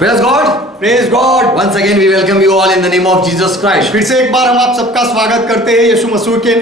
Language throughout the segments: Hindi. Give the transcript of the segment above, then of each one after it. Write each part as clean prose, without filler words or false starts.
Praise God. Praise God. Once again we welcome you all in the name of Jesus Christ. फिर से एक बार हम आप सबका स्वागत करते हैं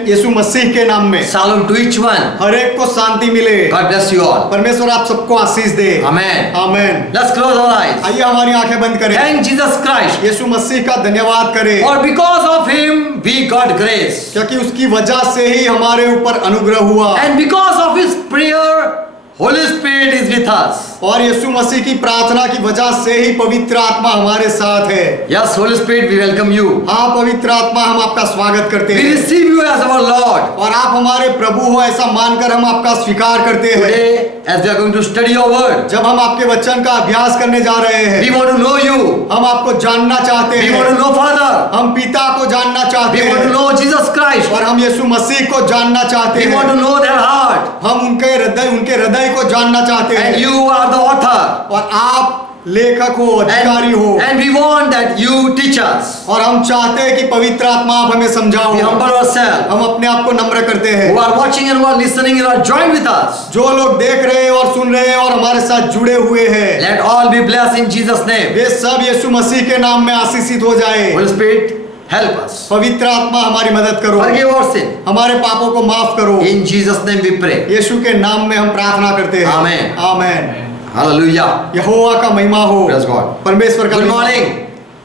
यीशु मसीह के नाम में। Shalom to each one. हर एक को शांति मिले। God bless you all. परमेश्वर आप सबको आशीष दे। Amen. Amen. Let's close our eyes. आइए हमारी आंखें बंद करें। Thank Jesus Christ. यीशु मसीह का धन्यवाद करें। For because of Him we got grace. क्योंकि उसकी वजह से ही हमारे ऊपर अनुग्रह हुआ। And because of His prayer, Holy Spirit is with us. और यीशु मसीह की प्रार्थना की वजह से ही पवित्र आत्मा हमारे साथ है। Yes, Holy Spirit, we welcome you. हाँ पवित्र आत्मा हम आपका स्वागत करते We हैं। receive you as our Lord. और आप हमारे प्रभु हो ऐसा मानकर हम आपका स्वीकार करते हैं। Today, as we are going to study your word, जब हम आपके वचन का अभ्यास करने जा रहे हैं, we want to know you. हम आपको जानना चाहते We हैं। want to know Father. हम पिता को जानना चाहते We want to हैं know Jesus Christ. और हम यीशु मसीह को जानना चाहते We हैं। want to know their heart. हम उनके हृदय को जानना चाहते And हैं। you are the author. और आप लेखक हो, अधिकारी हो। And we want that you teach us. और हम चाहते हैं कि पवित्र आत्मा आप हमें समझाओ। We humble ourselves. हम अपने आप को नम्र करते हैं। Who are watching and who are listening and are joined with us. जो लोग देख रहे हैं और सुन रहे हैं और हमारे साथ जुड़े हुए हैं, Let all be blessed in Jesus' name. वे सब यीशु मसीह के नाम में आशीषित हो जाए। Holy Spirit, help us. पवित्र आत्मा हमारी मदद करो। Forgive our sin. हमारे पापों को माफ करो। In Jesus' name we pray. यीशु के नाम में हम प्रार्थना करते हैं। आमेन। आमेन। Hallelujah. यहोवा का महिमा हो। Praise God. परमेश्वर का Good महिमा हो। morning.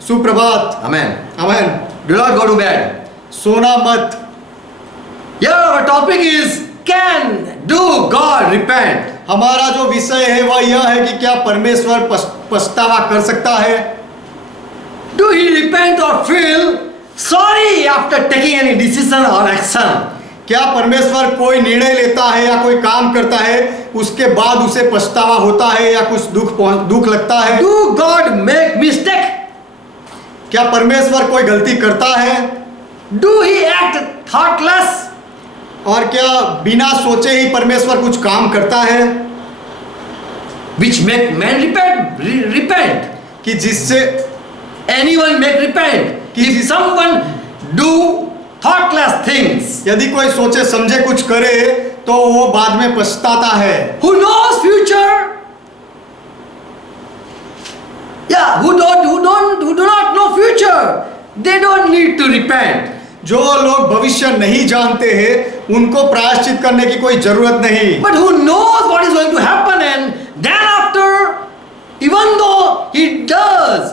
सुप्रभात। Amen. Amen. Do not go to bed. सोना मत। Yeah, our topic is, can do God repent? हमारा जो विषय है वह यह है कि क्या परमेश्वर पछतावा कर सकता है? Do he repent or feel sorry after taking any decision or action? क्या परमेश्वर कोई निर्णय लेता है या कोई काम करता है उसके बाद उसे पछतावा होता है या कुछ दुख लगता है? Do God make mistake? क्या परमेश्वर कोई गलती करता है? Do he act thoughtless? और क्या बिना सोचे ही परमेश्वर कुछ काम करता है Which make man repent? कि जिससे Anyone make repent? If someone do thoughtless things, यदि कोई सोचे समझे कुछ करे तो वो बाद में पछताता है। who knows future? Yeah, who do not know future, they don't need to repent. जो लोग भविष्य नहीं जानते हैं उनको प्रायश्चित करने की कोई जरूरत नहीं। But who knows what is going to happen, and then after, even though he does,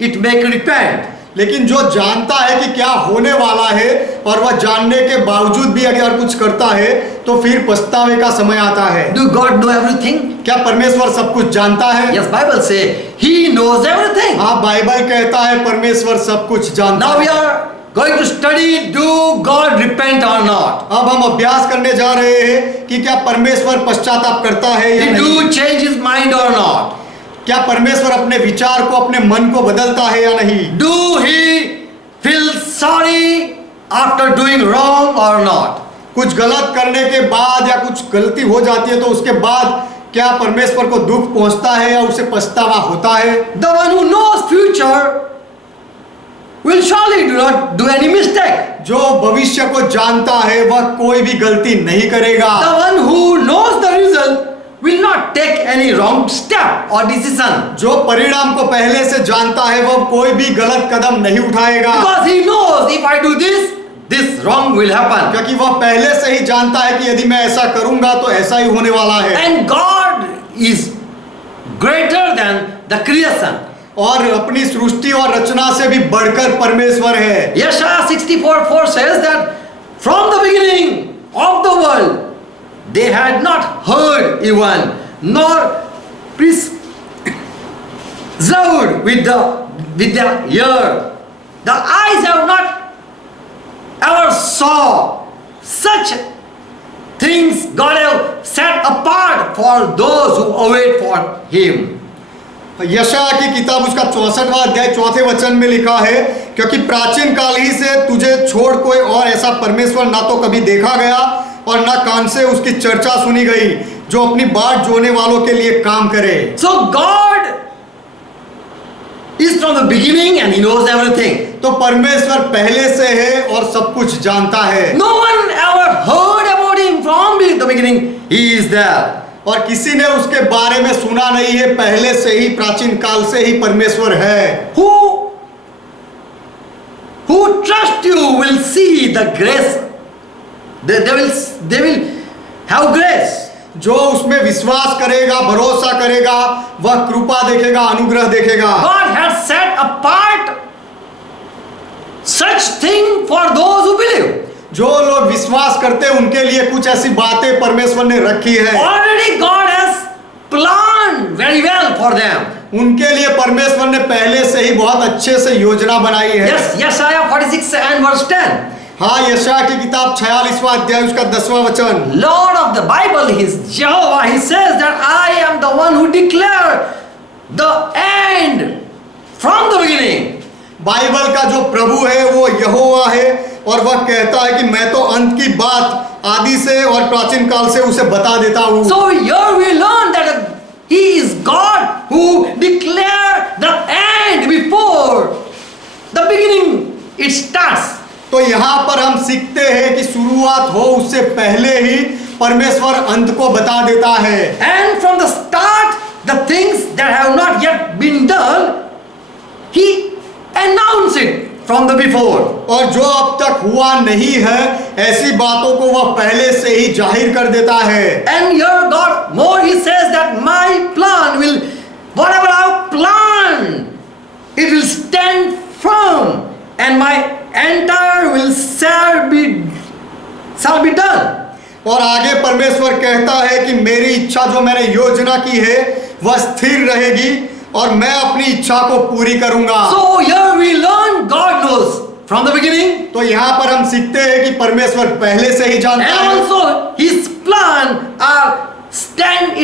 it make repent. लेकिन जो जानता है कि क्या होने वाला है और वह जानने के बावजूद भी अगर कुछ करता है तो फिर पछतावे का समय आता है। Do God know everything? क्या परमेश्वर सब कुछ जानता है? Yes, Bible say He knows everything. हाँ, बाइबल कहता है परमेश्वर सब कुछ जानता Now we है। are going to study, do God repent or not? अब हम अभ्यास करने जा रहे हैं कि क्या परमेश्वर पश्चाताप करता है या He नहीं? do change his mind or not? क्या परमेश्वर अपने विचार को, अपने मन को बदलता है या नहीं? Do he feel sorry after doing wrong or not? कुछ गलत करने के बाद या कुछ गलती हो जाती है तो उसके बाद क्या परमेश्वर को दुख पहुंचता है या उसे पछतावा होता है? The one who knows future will surely do not do any mistake. जो भविष्य को जानता है वह कोई भी गलती नहीं करेगा। The one who knows the result will not take any wrong step or decision. जो परिणाम को पहले से जानता है वह कोई भी गलत कदम नहीं उठाएगा। Because he knows if I do this, this wrong will happen. क्योंकि वह पहले से ही जानता है कि यदि मैं ऐसा करूंगा तो ऐसा ही होने वाला है। And God is greater than the creation. और अपनी सृष्टि और रचना से भी बढ़कर परमेश्वर है। Yeshaya 64:4 says that from the beginning of the world they had not heard even nor preserved with their ear. The eyes have not ever saw such things God have set apart for those who await for Him. यशाया की किताब उसका 64वां अध्याय 4थे वचन में लिखा है, क्योंकि प्राचीन काल ही से तुझे छोड़ कोई और ऐसा परमेश्वर ना तो कभी देखा गया और ना कान से उसकी चर्चा सुनी गई जो अपनी बाट जोने वालों के लिए काम करे। So God is from the beginning and He knows everything. तो परमेश्वर पहले से है और सब कुछ जानता है। No one ever heard about Him from the beginning. He is there. और किसी ने उसके बारे में सुना नहीं है, पहले से ही प्राचीन काल से ही परमेश्वर है। Who trust you will see the grace. They will have grace. जो उसमें विश्वास करेगा, भरोसा करेगा, वह कृपा देखेगा, अनुग्रह देखेगा। God has set apart such thing for those who believe. जो लोग विश्वास करते हैं उनके लिए कुछ ऐसी बातें परमेश्वर ने रखी है। Already God has planned very well for them. उनके लिए परमेश्वर ने पहले से ही बहुत अच्छे से योजना बनाई है। Yes, Yesaiah 46 and verse 10. हाँ, यशायाह की किताब 46वां अध्याय उसका 10वां वचन। Lord of the Bible, He is Jehovah. He says that I am the one who declared the end from the beginning. Bible का जो प्रभु है वो यहोवा है और वह कहता है कि मैं तो अंत की बात आदि से और प्राचीन काल से उसे बता देता हूँ। So here we learn that He is God who declared the end before the beginning it starts. तो यहाँ पर हम सीखते हैं कि शुरुआत हो उससे पहले ही परमेश्वर अंत को बता देता है। And from the start, the things that have not yet been done, He announced it from the before. और जो अब तक हुआ नहीं है ऐसी बातों को वह पहले से ही जाहिर कर देता है। And here God more He says that my plan will, whatever I have planned, it will stand firm, and my entire will shall be done. और आगे परमेश्वर कहता है कि मेरी इच्छा जो मैंने योजना की है वह स्थिर रहेगी और मैं अपनी इच्छा को पूरी करूंगा। So here we learn God knows from the beginning. तो यहाँ पर हम सीखते हैं कि परमेश्वर पहले से ही जानता And है also His plan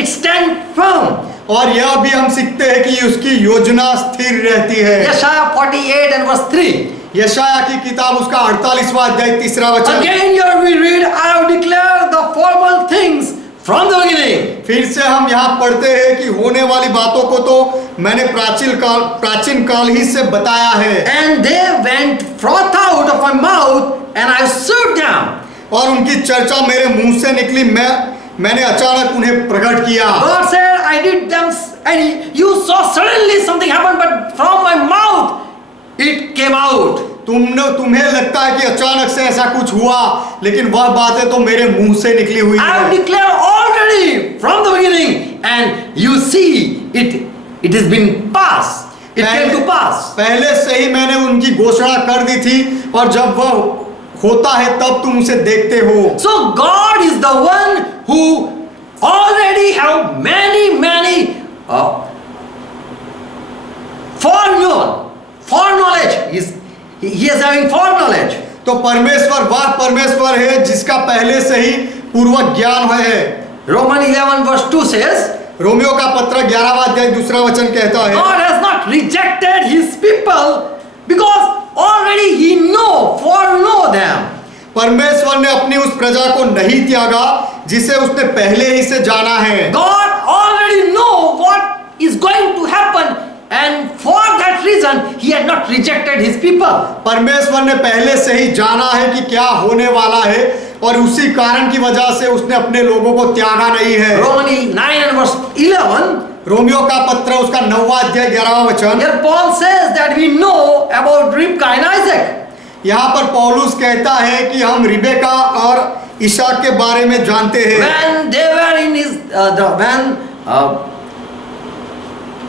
stand firm. और यह भी हम सीखते हैं कि उसकी योजना स्थिर रहती है। Yesaiah 48 and verse 3. यशायाह की किताब उसका 48वां अध्याय 3रा वचन। Again here we read, I have declared the formal things from the beginning. फिर से हम यहाँ पढ़ते हैं कि होने वाली बातों को तो मैंने प्राचीन काल ही से बताया है। And they went forth out of my mouth and I served them. और उनकी चर्चा मेरे मुंह से निकली, मैंने अचानक उन्हें प्रकट किया। God said, I did them, and you saw suddenly something happened, but from my mouth it came out. तुम्हें लगता है कि अचानक से ऐसा कुछ हुआ, लेकिन वह बातें तो मेरे मुंह से निकली हुई I have है। declared already from the beginning, and you see it has been passed. It came to pass. पहले से ही मैंने उनकी घोषणा कर दी थी और जब वह होता है तब तुम उसे देखते हो। So God is the one who already have many foreknowledge. He is having foreknowledge. तो परमेश्वर वह परमेश्वर है जिसका पहले से ही पूर्व ज्ञान है। Romans 11 verse 2 says, रोमियो का पत्र 11वां अध्याय 2रा वचन कहता है, God has not rejected His people because already He foreknow them. परमेश्वर ने अपनी उस प्रजा को नहीं त्यागा जिसे उसने पहले ही से जाना है। God already know what is going to happen, and for that reason He had not rejected His people. परमेश्वर ने पहले से ही जाना है कि क्या होने वाला है और उसी कारण की वजह से उसने अपने लोगों को त्यागा नहीं है। Romans 9 and verse 11, रोमियो का पत्र उसका 9वां अध्याय 11वां वचन। here Paul says that we know about Ribka and Isaac. यहाँ पर पौलुस कहता है कि हम रिबेका और इसहाक के बारे में जानते हैं। When they were in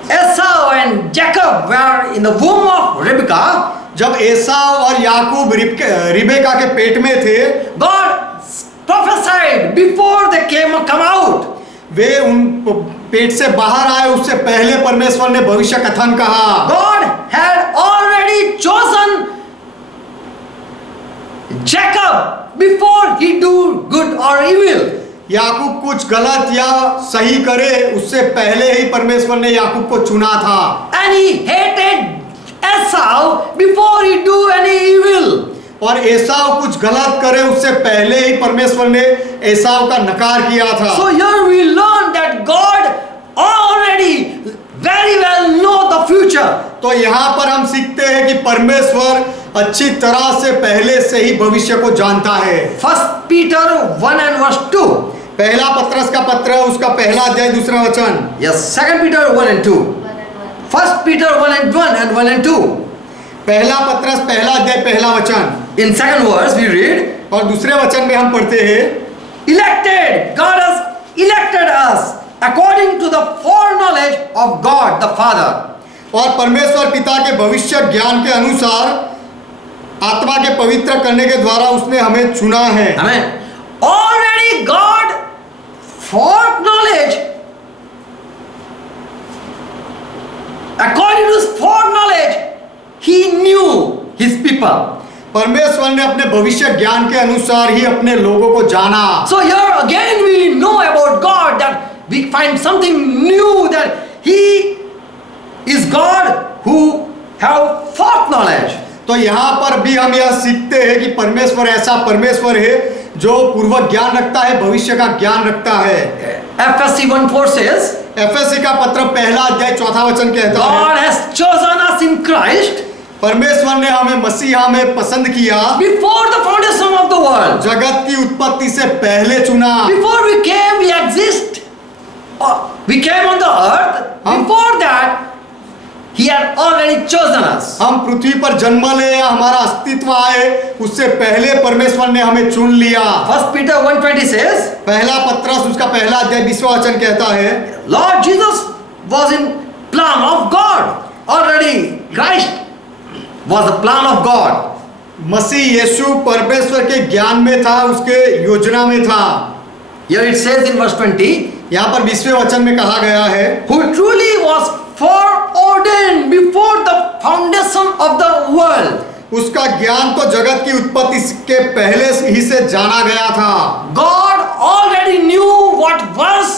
Esau and Jacob were in the womb of Rebekah, जब एसाव और याकूब रिबेका के पेट में थे, God prophesied before they come out. वे उन पेट से बाहर आए उससे पहले परमेश्वर ने भविष्य कथन कहा। God had already chosen Jacob before he do good or evil. याकूब कुछ गलत या सही करे उससे पहले ही परमेश्वर ने याकूब को चुना था। And he hated Esau before he do any evil. और एसाव कुछ गलत करे उससे पहले ही परमेश्वर ने एसाव का नकार किया था। So here we learn that God already very well know the future. तो यहाँ पर हम सीखते हैं कि परमेश्वर अच्छी तरह से पहले से ही भविष्य को जानता है। First Peter 1 and verse 2. पहला पत्रस का पत्र उसका पहला अध्याय दूसरा वचन। Yes, 2 Peter 1 and 2. 1 Peter 1 and 1 and 1 and 2. पहला पत्रस पहला अध्याय पहला वचन। In second verse we read, और दूसरे वचन में हम पढ़ते हैं, elected, God has elected us according to the foreknowledge of God the Father. और परमेश्वर पिता के भविष्य ज्ञान के अनुसार आत्मा के पवित्र करने के द्वारा उसने हमें चुना है। Amen. Already God foreknowledge, according to his foreknowledge, he knew his people. परमेश्वर ने अपने भविष्य ज्ञान के अनुसार ही अपने लोगों को जाना। So here again we know about God, that we find something new, that he is God who have foreknowledge. तो यहाँ पर भी हम यह सीखते हैं कि परमेश्वर ऐसा परमेश्वर है जो पूर्व ज्ञान रखता है, भविष्य का ज्ञान रखता है। FSC 1:4 says, एफएससी का पत्र पहला अध्याय चौथा वचन कहता है, God has chosen us in Christ परमेश्वर ने हमें मसीहा में पसंद किया, before the foundation of the world. जगत की उत्पत्ति से पहले चुना। Before we came, we exist. We came on the earth. Before that, he had already chosen us. हम पृथ्वी पर जन्म ले या हमारा अस्तित्व आए, उससे पहले परमेश्वर ने हमें चुन लिया। 1 Peter 1:20 says, पहला पत्रस उसका पहला अध्याय 20वां वचन कहता है, Lord Jesus was in plan of God. Already Christ was the plan of God. मसीह यीशु परमेश्वर के ज्ञान में था, उसके योजना में था। Here it says in verse 20, यहाँ पर 20वें वचन में कहा गया है, who truly was foreordained before the foundation of the world. उसका ज्ञान तो जगत की उत्पत्ति के पहले ही से जाना गया था। God already knew what worse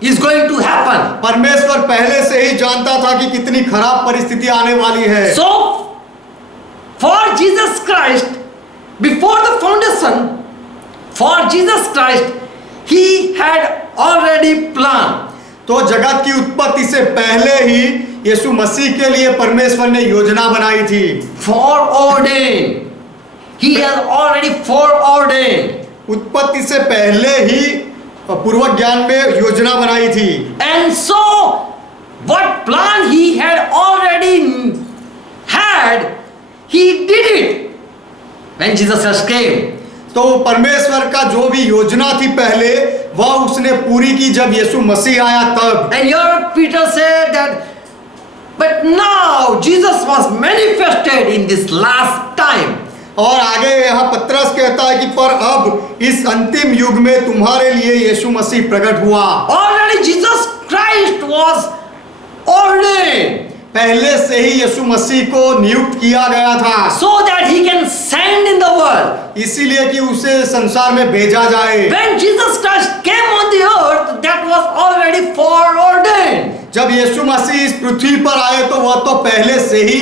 is going to happen. परमेश्वर पहले से ही जानता था कि कितनी खराब परिस्थिति आने वाली है। So, for Jesus Christ, before the foundation, for Jesus Christ, he had already planned. तो जगत की उत्पत्ति से पहले ही यीशु मसीह के लिए परमेश्वर ने योजना बनाई थी। Foreordained. He has already foreordained. उत्पत्ति से पहले ही पूर्व ज्ञान में योजना बनाई थी। And so, what plan he had already had, he did it when Jesus Christ came. तो परमेश्वर का जो भी योजना थी पहले, वह उसने पूरी की जब यीशु मसीह आया तब। And here Peter said that, but now Jesus was manifested in this last time. और आगे यहाँ पत्रस कहता है कि पर अब इस अंतिम युग में तुम्हारे लिए यीशु मसीह प्रकट हुआ। Already Jesus Christ was ordained. पहले से ही यीशु मसीह को नियुक्त किया गया था, so that he can send in the world. इसीलिए कि उसे संसार में भेजा जाए। When Jesus Christ came on the earth, that was already foreordained. जब यीशु मसीह इस पृथ्वी पर आए तो वह तो पहले से ही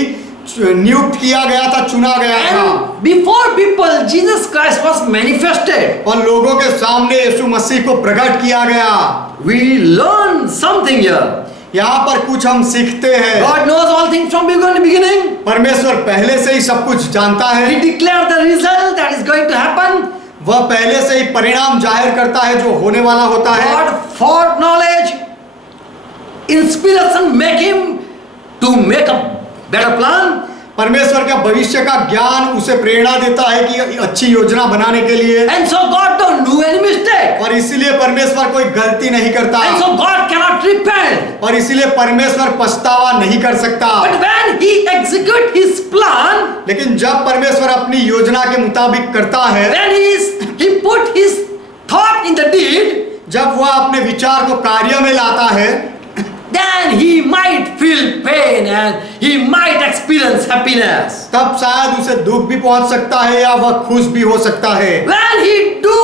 नियुक्त किया गया था, चुना गया था। And before people, Jesus Christ was manifested. और लोगों के सामने यीशु मसीह को प्रकट किया गया। We learn something here. यहाँ पर कुछ हम सीखते हैं। God knows all things from beginning. परमेश्वर पहले से ही सब कुछ जानता है। He declared the result that is going to happen. वह पहले से ही परिणाम जाहिर करता है जो होने वाला होता है। God foreknowledge, inspiration make him to make a better plan. परमेश्वर का भविष्य का ज्ञान उसे प्रेरणा देता है कि अच्छी योजना बनाने के लिए। And so God don't do any mistake. और इसीलिए परमेश्वर कोई गलती नहीं करता। And so God cannot repent. और इसीलिए परमेश्वर पछतावा नहीं कर सकता। But when he execute his plan, लेकिन जब परमेश्वर अपनी योजना के मुताबिक करता है, when he put his thought in the deed, जब वह अपने विचार को कार्य में लाता है, then he might feel pain and he might experience happiness. तब शायद उसे दुख भी पहुंच सकता है या वह खुश भी हो सकता है। When he do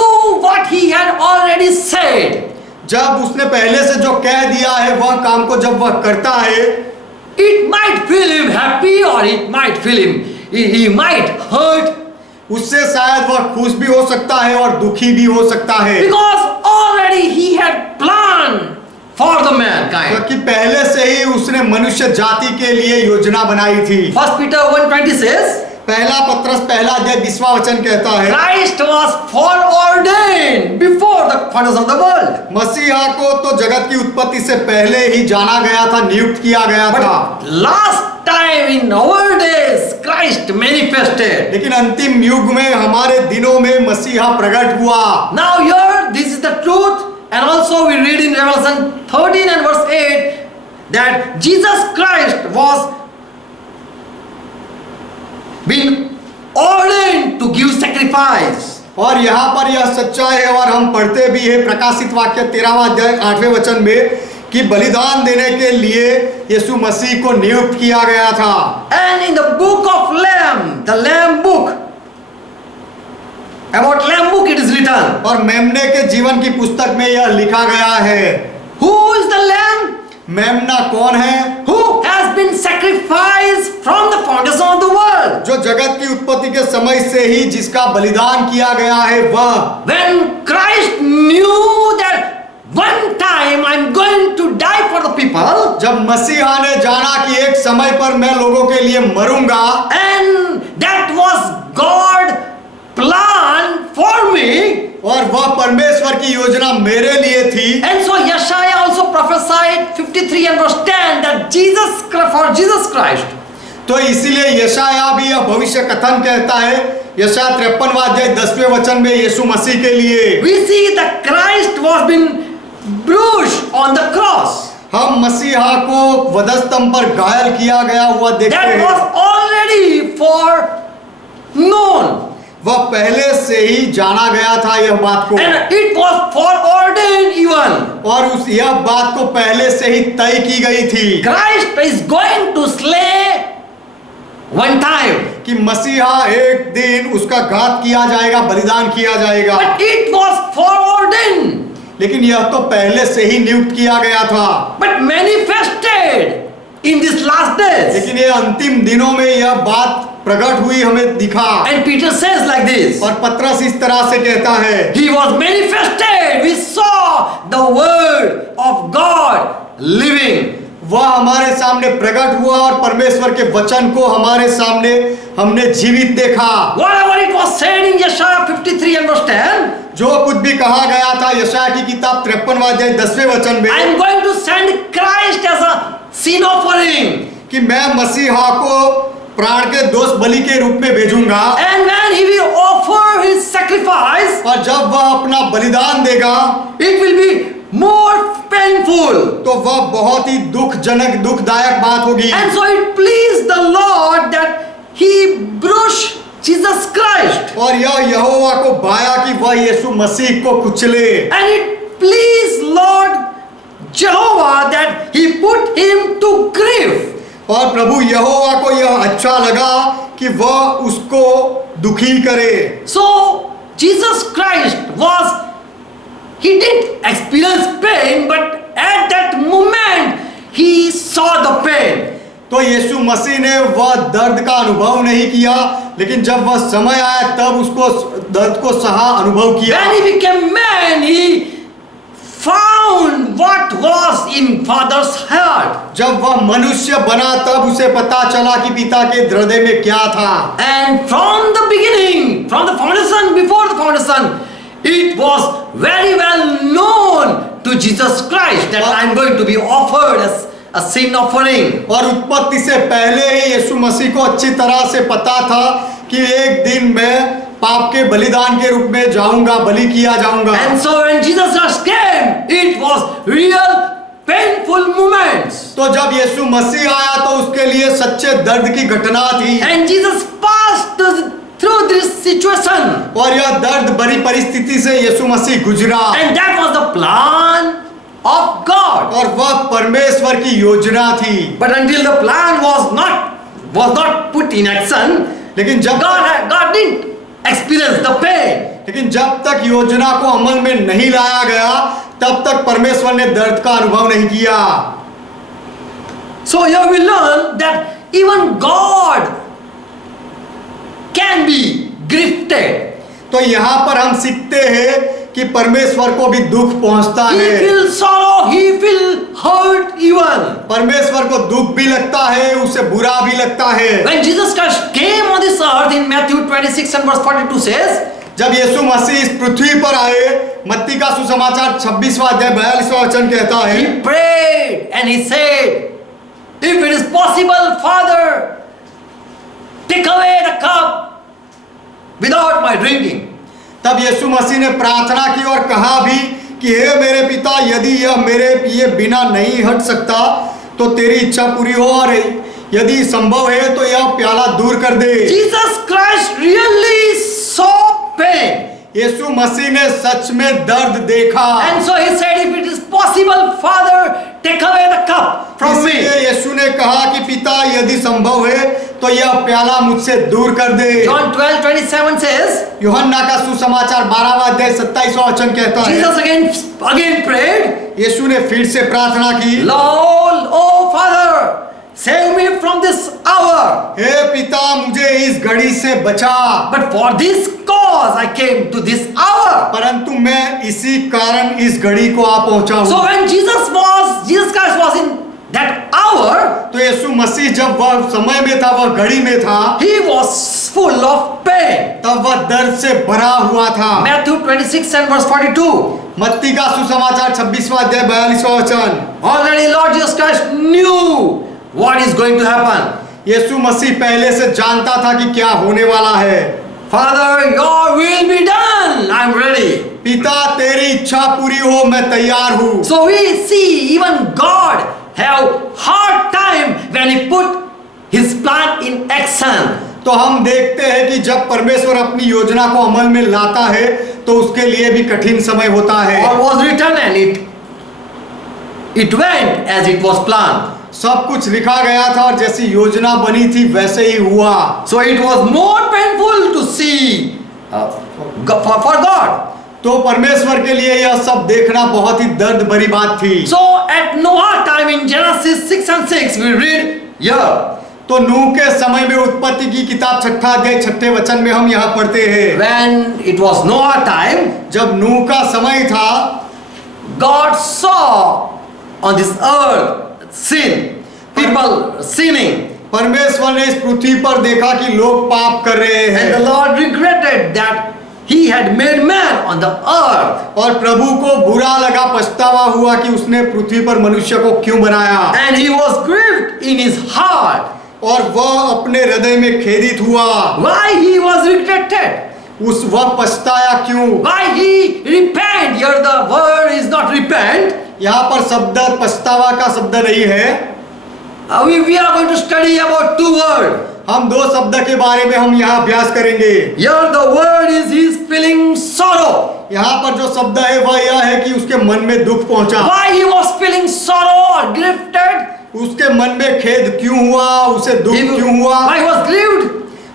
what he had already said, जब उसने पहले से जो कह दिया है वह काम को जब वह करता है, it might feel him happy or it might feel him, he might hurt. उससे शायद वह खुश भी हो सकता है और दुखी भी हो सकता है, Because already he had planned for the mankind. क्योंकि पहले से ही उसने मनुष्य जाति के लिए योजना बनाई थी। 1 Peter 1:20 says, पहला पत्रस पहला अध्याय 20वां वचन कहता है, Christ was foreordained before the foundation of the world. मसीहा को तो जगत की उत्पत्ति से पहले ही जाना गया था, नियुक्त किया गया था। But last time in our days, Christ manifested. लेकिन अंतिम युग में, हमारे दिनों में मसीहा प्रकट हुआ। Now here, this is the truth. And also we read in Revelation 13 and verse 8 that Jesus Christ was been ordained to give sacrifice. और यहाँ पर यह सच्चाई है, और हम पढ़ते भी है प्रकाशित वाक्य 13वां अध्याय 8वें वचन में कि बलिदान देने के लिए यीशु मसीह को नियुक्त किया गया था। And in the book of Lamb, the Lamb book, about Lamb book it is written. और मेमने के जीवन की पुस्तक में यह लिखा गया है। Who is the Lamb? मेमना कौन है? Who has been sacrificed from the foundation of the world. जो जगत की उत्पत्ति के समय से ही जिसका बलिदान किया गया है वह। When Christ knew that one time I'm going to die for the people, जब मसीहा ने जाना कि एक समय पर मैं लोगों के लिए मरूंगा, and that was God plan for me, और वह परमेश्वर की योजना मेरे लिए थी। and so Yeshaya also prophesied 53 and verse 10 that for Jesus Christ. तो इसीलिए यशाया भी यह भविष्य कथन कहता है, यशाया 53वां अध्याय 10वें वचन में यीशु मसीह के लिए We see that Christ was been bruised on the cross. हम मसीहा को वधस्तंभ पर घायल किया गया हुआ देखते That हैं। was already foreknown. वह पहले से ही जाना गया था यह बात को, And it was foreordained even. और उस यह बात को पहले से ही तय की गई थी Christ is going to slay one time. कि मसीहा एक दिन उसका घात किया जाएगा, बलिदान किया जाएगा। But it was foreordained. लेकिन यह तो पहले से ही नियुक्त किया गया था। But manifested in these last days. लेकिन ये अंतिम दिनों में यह बात प्रकट हुई, हमें दिखा। And Peter says like this. और पत्रस इस तरह से कहता है, He was manifested. We saw the word of God living. वह हमारे सामने प्रकट हुआ और परमेश्वर के वचन को हमारे सामने हमने जीवित देखा। Whatever it was said in Yeshaya 53 and verse 10. जो कुछ भी कहा गया था यशाया की किताब 53वां अध्याय 10वें वचन में, I am going to send Christ as a sin offering. कि मैं मसीहा को प्राण के दोष बलि के रूप में भेजूंगा, And when he will offer his sacrifice, और जब वह अपना बलिदान देगा it will be more painful. तो वह बहुत ही दुखजनक दुखदायक बात होगी। And so it pleased the Lord that he bruised Jesus Christ. और यह यहोवा को भाया कि वह यीशु मसीह को कुचले, And it pleased Lord Jehovah that he put him to grief. और प्रभु यहोवा को यह अच्छा लगा कि वह उसको दुखी करे। So Jesus Christ he didn't experience pain, but at that moment he saw the pain. तो यीशु मसीह ने वह दर्द का अनुभव नहीं किया, लेकिन जब वह समय आया तब उसको दर्द को सहा अनुभव किया। When he became man, he found what was in Father's heart. जब वह मनुष्य बना तब उसे पता चला कि पिता के हृदय में क्या था। And from the beginning, from the foundation, before the foundation, it was very well known to Jesus Christ that I am going to be offered as a sin offering. और उत्पत्ति से पहले ही यीशु मसीह को अच्छी तरह से पता था कि एक दिन मैं पाप के बलिदान के रूप में जाऊंगा, बलि किया जाऊंगा। And so when Jesus Christ came, it was real painful moments. तो जब यीशु मसीह आया तो उसके लिए सच्चे दर्द की घटना थी। And Jesus passed through this situation. और यह दर्द भरी परिस्थिति से यीशु मसीह गुजरा। And that was the plan of God. और वह परमेश्वर की योजना थी। But until the plan was not put in action, लेकिन जब God didn't experience the pain. लेकिन जब तक योजना को अमल में नहीं लाया गया तब तक परमेश्वर ने दर्द का अनुभव नहीं किया। So here we learn that even God can be grieved. तो यहाँ पर हम सीखते हैं कि परमेश्वर को भी दुख पहुंचता He है। feels sorrow, he feels hurt even. परमेश्वर को दुख भी लगता है, उसे बुरा भी लगता है। When Jesus Christ came on this earth in Matthew 26 and verse 42 says, जब यीशु मसीह इस पृथ्वी पर आए, मत्ती का सुसमाचार 26वां अध्याय 42वां वचन कहता है, he prayed and he said, if it is possible, Father, take away the cup without my drinking. तब यीशु मसीह ने प्रार्थना की और कहा भी कि हे मेरे पिता, यदि यह मेरे पिए बिना नहीं हट सकता तो तेरी इच्छा पूरी हो, और यदि संभव है तो यह प्याला दूर कर दे। Jesus Christ really saw pain. यीशु मसीह ने सच में दर्द देखा, And so he said, if it is possible, Father, take away the cup from me. इसलिए यीशु ने कहा कि पिता, यदि संभव है तो यह प्याला मुझसे दूर कर दे। John 12:27 says, यूहन्ना का सुसमाचार 12वां अध्याय 27वां वचन कहता है, Jesus again prayed, यीशु ने फिर से प्रार्थना की, Lord, oh Father, save me from this hour. हे पिता, मुझे इस घड़ी से बचा। But for this cause I came to this hour. परंतु मैं इसी कारण इस घड़ी को आ पहुंचा हूं। So when Jesus Christ was in that hour, तो यीशु मसीह जब वह समय में था, वह घड़ी में था, he was full of pain. तब वह दर्द से भरा हुआ था। Matthew 26 and verse 42. मत्ती का सुसमाचार 26वां अध्याय 42वां वचन। Already Lord Jesus Christ knew what is going to happen. यीशु मसीह पहले से जानता था कि क्या होने वाला है। Father, your will be done. I'm ready. पिता, तेरी इच्छा पूरी हो, मैं तैयार हूं। So we see even God have hard time when he put his plan in action. तो हम देखते हैं कि जब परमेश्वर अपनी योजना को अमल में लाता है तो उसके लिए भी कठिन समय होता है। All was written and it went as it was planned. सब कुछ लिखा गया था और जैसी योजना बनी थी वैसे ही हुआ। So it was more painful to see for God. तो परमेश्वर के लिए यह सब देखना बहुत ही दर्द भरी बात थी। So at Noah time in Genesis 6 and 6 we read here. तो नूह के समय में उत्पत्ति की किताब 6 अध्याय 6 वचन में हम यहाँ पढ़ते हैं, When it was Noah time, जब नूह का समय था, God saw on this earth sin, people sinning, परमेश्वर ने इस पृथ्वी पर देखा कि लोग पाप कर रहे and the हैं Lord regretted that He had made man on the earth, और प्रभु को बुरा लगा, पछतावा हुआ कि उसने पृथ्वी पर मनुष्य को क्यों बनाया, and He was grieved in His heart. और वह अपने हृदय में खेदित हुआ। Why He was regretted? वह पछताया क्यों? Why He repent? Here the word is not repent. यहाँ पर शब्द पछतावा का शब्द नहीं है। We are going to study about two words. हम दो शब्द के बारे में हम यहाँ अभ्यास करेंगे। Here the word is he is feeling sorrow. यहाँ पर जो शब्द है वह यह है कि उसके मन में दुख पहुंचा। Why he was feeling sorrow or grieved? उसके मन में खेद क्यों हुआ, उसे दुख क्यों हुआ, Why he was grieved?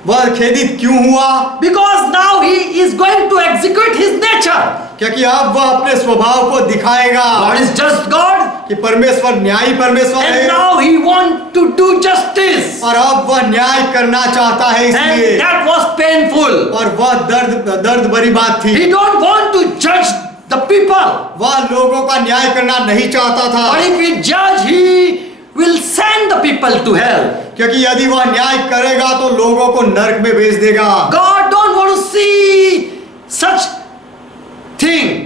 वह खेदित क्यों हुआ? Because now he is going to execute his nature. क्योंकि अब वह अपने स्वभाव को दिखाएगा। God is just God. कि परमेश्वर न्यायी परमेश्वर And है, now he wants to do justice. और अब वह न्याय करना चाहता है, इसलिए And that was painful. और वह दर्द भरी बात थी। He don't want to judge the people. वह लोगों का न्याय करना नहीं चाहता था, But if he judge, he will send the people to hell. क्योंकि यदि वह न्याय करेगा तो लोगों को नरक में भेज देगा। God don't want to see such thing.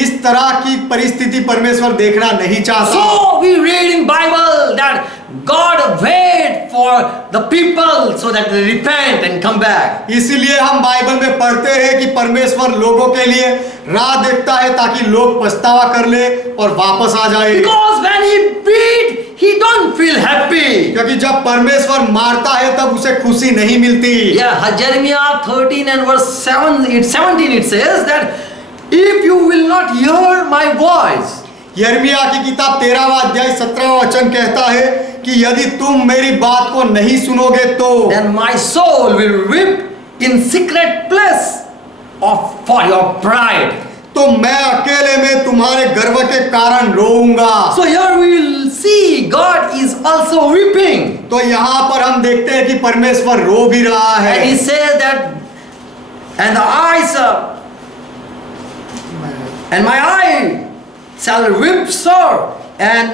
इस तरह की परिस्थिति परमेश्वर देखना नहीं चाहता। So we read in Bible that God wait for the people so that they repent and come back. इसीलिए हम बाइबल में पढ़ते हैं कि परमेश्वर लोगों के लिए राह देखता है ताकि लोग पछतावा कर ले और वापस आ जाए। Because when he beat, he don't feel happy. क्योंकि जब परमेश्वर मारता है तब उसे खुशी नहीं मिलती। Yeah, Jeremiah 13 and verse 17 it says that if you will not hear my voice, यिर्मयाह की किताब 13वां अध्याय 17वां वचन कहता है कि यदि तुम मेरी बात को नहीं सुनोगे तो then my soul will weep in secret place for your pride. तो मैं अकेले में तुम्हारे गर्व के कारण रोऊंगा। So here we will see God is also weeping. तो यहाँ पर हम देखते हैं कि परमेश्वर रो भी रहा है। And he says that, and the eyes and my eye shall weep sore and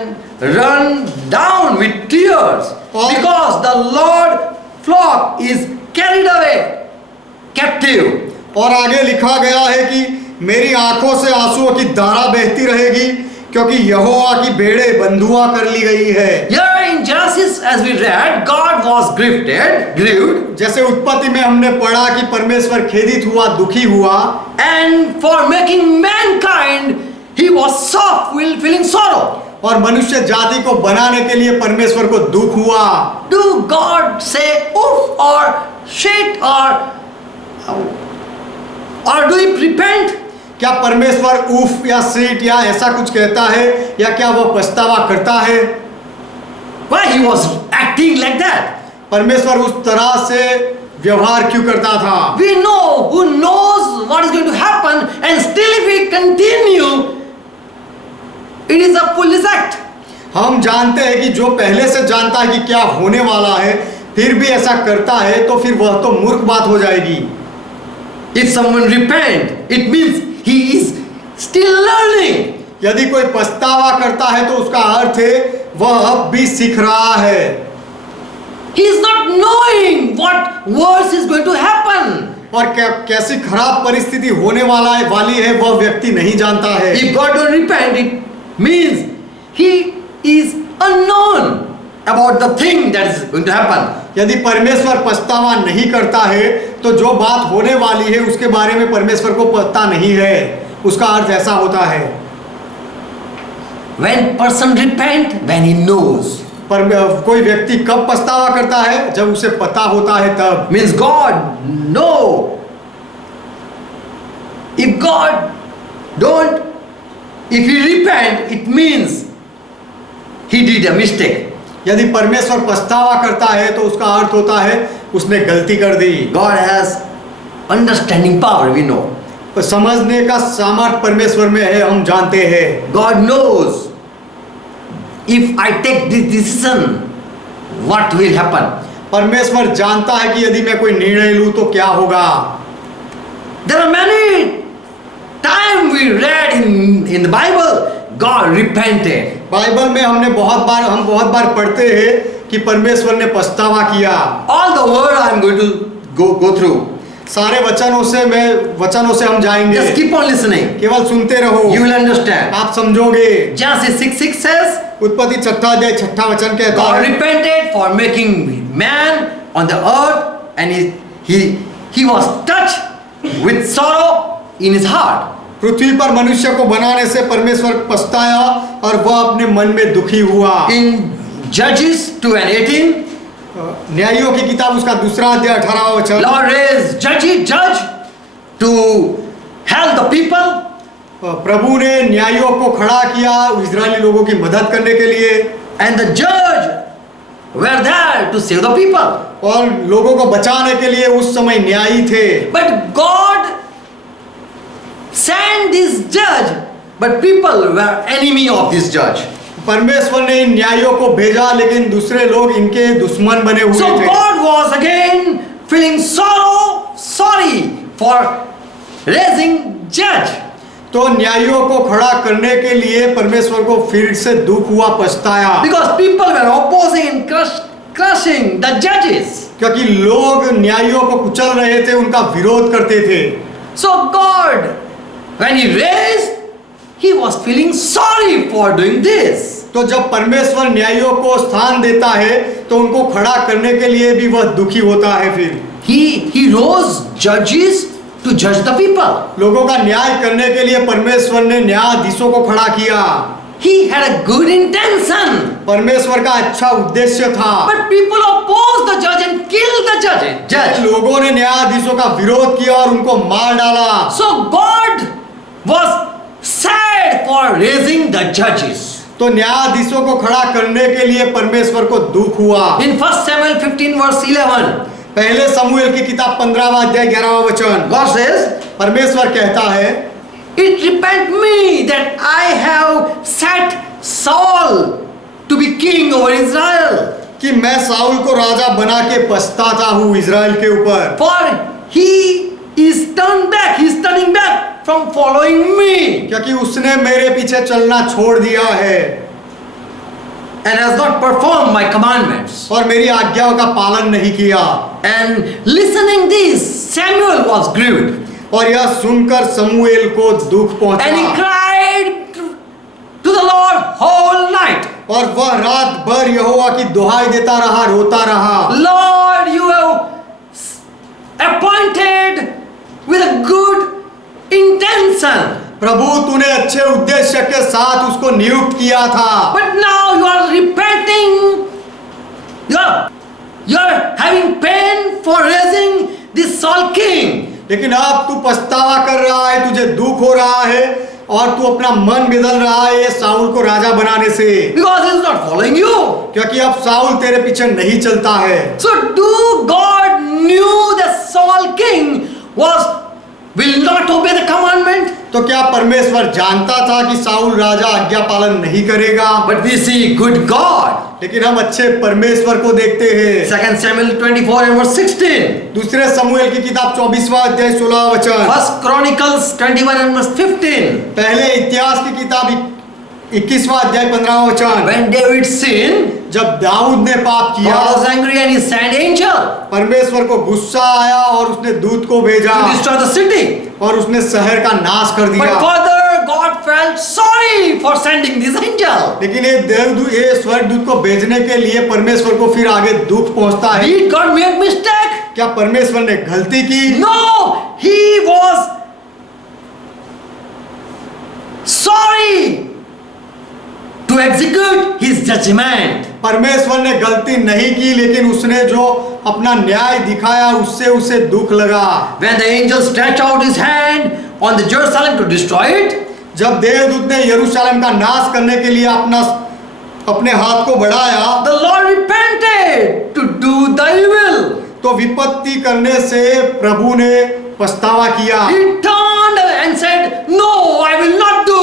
run down with tears, और- because the Lord flock is carried away captive. और आगे लिखा गया है कि मेरी आंखों से आंसुओं की धारा बहती रहेगी, क्योंकि यहोवा की भेड़ें बंधुआ कर ली गई है। Here in Genesis, as we read, God was grieved, जैसे उत्पत्ति में हमने पढ़ा कि परमेश्वर खेदित हुआ, दुखी हुआ, and for making mankind, he was feeling sorrow. और मनुष्य जाति को बनाने के लिए परमेश्वर को दुख हुआ। Do God say oof or shit or do he repent? क्या परमेश्वर उफ या सीट या ऐसा कुछ कहता है, या क्या वह पछतावा करता है? Why he was acting like that? परमेश्वर उस तरह से व्यवहार क्यों करता था? We know who knows what is going to happen, and still if we continue, it is a foolish act. हम जानते हैं कि जो पहले से जानता है कि क्या होने वाला है, फिर भी ऐसा करता है, तो फिर वह तो मूर्ख बात हो जाएगी। If someone repent, it means he is still learning. यदि कोई पछतावा करता है तो उसका अर्थ है वह अब भी सीख रहा है। He is not knowing what worse is going to happen. और कैसी खराब परिस्थिति होने वाली है वह व्यक्ति नहीं जानता है। If God don't repent, it means he is unknown about the thing that is going to happen. यदि परमेश्वर पछतावा नहीं करता है तो जो बात होने वाली है उसके बारे में परमेश्वर को पता नहीं है। उसका अर्थ ऐसा होता है। When person repent, when he knows. पर कोई व्यक्ति कब पछतावा करता है? जब उसे पता होता है तब। Means God know. If God don't, if he repent, it means he did a mistake. यदि परमेश्वर पछतावा करता है तो उसका अर्थ होता है उसने गलती कर दी। God has understanding power, we know. तो समझने का सामर्थ्य परमेश्वर में है, हम जानते हैं। God knows if I take this decision, what will happen. परमेश्वर जानता है कि यदि मैं कोई निर्णय लूं तो क्या होगा। There are many times we read in the Bible, God repented. Bible में हम बहुत बार पढ़ते हैं कि परमेश्वर ने पछतावा किया। All the word I am going to go through. सारे वचनों से हम जाएंगे। Just keep on listening. केवल सुनते रहो, You will understand. आप समझोगे। Genesis 6:6 says, उत्पत्ति 6 अध्याय 6 वचन कहता God है repented for making man on the earth, and he was touched with sorrow in his heart. पृथ्वी पर मनुष्य को बनाने से परमेश्वर पछताया और वह अपने मन में दुखी हुआ। In Judges 2:18, न्यायियों की किताब उसका 2 अध्याय 18 वचन। Lord raised judge to help the people. प्रभु ने न्यायियों को खड़ा किया इजरायली लोगों की मदद करने के लिए, And the judge were there to save the people. और लोगों को बचाने के लिए उस समय न्यायी थे। But God sent this judge, but people were enemy of this judge. परमेश्वर ने इन न्यायियों को भेजा, लेकिन दूसरे लोग इनके दुश्मन बने हुए So थे। God was again feeling sorry for raising judge. तो न्यायियों को खड़ा करने के लिए परमेश्वर को फिर से दुख हुआ, पछताया, Because people were opposing and crushing the judges. क्योंकि लोग न्यायियों को कुचल रहे थे, उनका विरोध करते थे। So God, when he raised, he was feeling sorry for doing this. तो जब परमेश्वर न्यायियों को स्थान देता है तो उनको खड़ा करने के लिए भी वह दुखी होता है। फिर He rose judges to judge the people. लोगों का न्याय करने के लिए परमेश्वर ने न्यायाधीशों को खड़ा किया। He had a good intention. परमेश्वर का अच्छा उद्देश्य था, But people opposed the judge and killed the judge. लोगों ने न्यायाधीशों का विरोध किया और उनको मार डाला। So God was sad for raising the judges. तो न्यायाधीशों को खड़ा करने के लिए परमेश्वर को दुख हुआ। In 1 Samuel 15:11, पहले समूएल की किताब 15वां अध्याय 11वां वचन, God says, परमेश्वर कहता है, It repent me that I have set Saul to be king over Israel. कि मैं साउल को राजा बना के पछताता हूँ इजराइल के ऊपर। For he is turning back from following me क्योंकि उसने मेरे पीछे चलना छोड़ दिया है and has not performed my commandments. और मेरी आज्ञाओं का पालन नहीं किया। And listening this, Samuel was grieved. और यह सुनकर समूएल को दुख And he पहुंचा cried to the Lord whole night. और वह रात भर यहोवा की दुहाई देता रहा, रोता रहा। Lord, you have appointed with a good intention. प्रभु तूने अच्छे उद्देश्य के साथ उसको नियुक्त किया था, But now you are repenting. You are having pain for raising this Saul king. लेकिन अब तू पछतावा कर रहा है, तुझे दुख हो रहा है और तू अपना मन बदल रहा है ये साउल को राजा बनाने से, Because he is not following you. क्योंकि अब साउल तेरे पीछे नहीं चलता है। So do God knew that Saul king will not obey the commandment? तो क्या परमेश्वर जानता था कि साउल राजा आज्ञा पालन नहीं करेगा? But we see good God. लेकिन हम अच्छे परमेश्वर को देखते हैं। 2 Samuel 24 and verse 16. दूसरे समूएल की किताब 24वां अध्याय 16वां वचन। 1 Chronicles 21 and verse 15. पहले इतिहास की किताब 21वां अध्याय 15वां वचन। When David sinned, जब दाऊद ने पाप किया, God was angry and he sent angel परमेश्वर को गुस्सा आया और उसने दूत को भेजा to destroy the city. और उसने शहर का नाश कर But दिया। further, God felt sorry for sending this angel. लेकिन ये स्वर्गदूत को भेजने के लिए परमेश्वर को फिर आगे दुख पहुंचता है। Did God make mistake? क्या परमेश्वर ने गलती की? No, he was sorry to execute his judgment. परमेश्वर ने गलती नहीं की, लेकिन उसने जो अपना न्याय दिखाया उससे उसे दुख लगा। When the angel stretched out his hand on the Jerusalem to destroy it, जब देवदूत ने यरूशलेम का नाश करने के लिए अपने हाथ को बढ़ाया, the Lord repented to do the evil. तो विपत्ति करने से प्रभु ने पछतावा किया। He turned and said, "No, I will not do."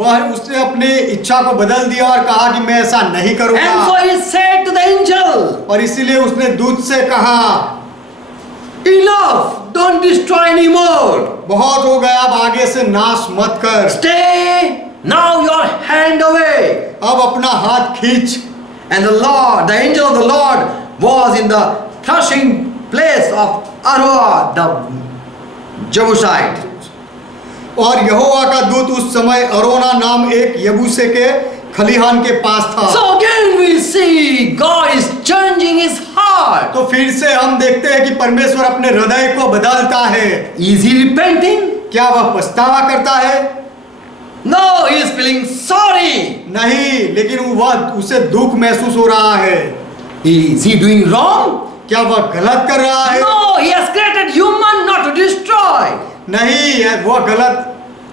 वह उसने अपनी इच्छा को बदल दिया और कहा कि मैं ऐसा नहीं And करूंगा। so he said to the angel, और इसीलिए उसने दूत से कहा, "Enough, don't destroy anymore. बहुत हो गया, अब आगे से नाश मत कर, Stay now your hand away." अब अपना हाथ खींच। And the angel of the Lord was in the threshing place of Aroah the Jebusite. और यहोवा का दूत उस समय अरोना नाम एक यबूसे के खलिहान के पास था। So again we see God is changing his heart. तो फिर से हम देखते हैं कि परमेश्वर अपने हृदय को बदलता है। Is he repenting? क्या वह पछतावा करता है? No, he is feeling sorry. नहीं, लेकिन वह उसे दुख महसूस हो रहा है। Is he doing wrong? क्या वह गलत कर रहा है? No, he has created human not to destroy. नहीं, वह गलत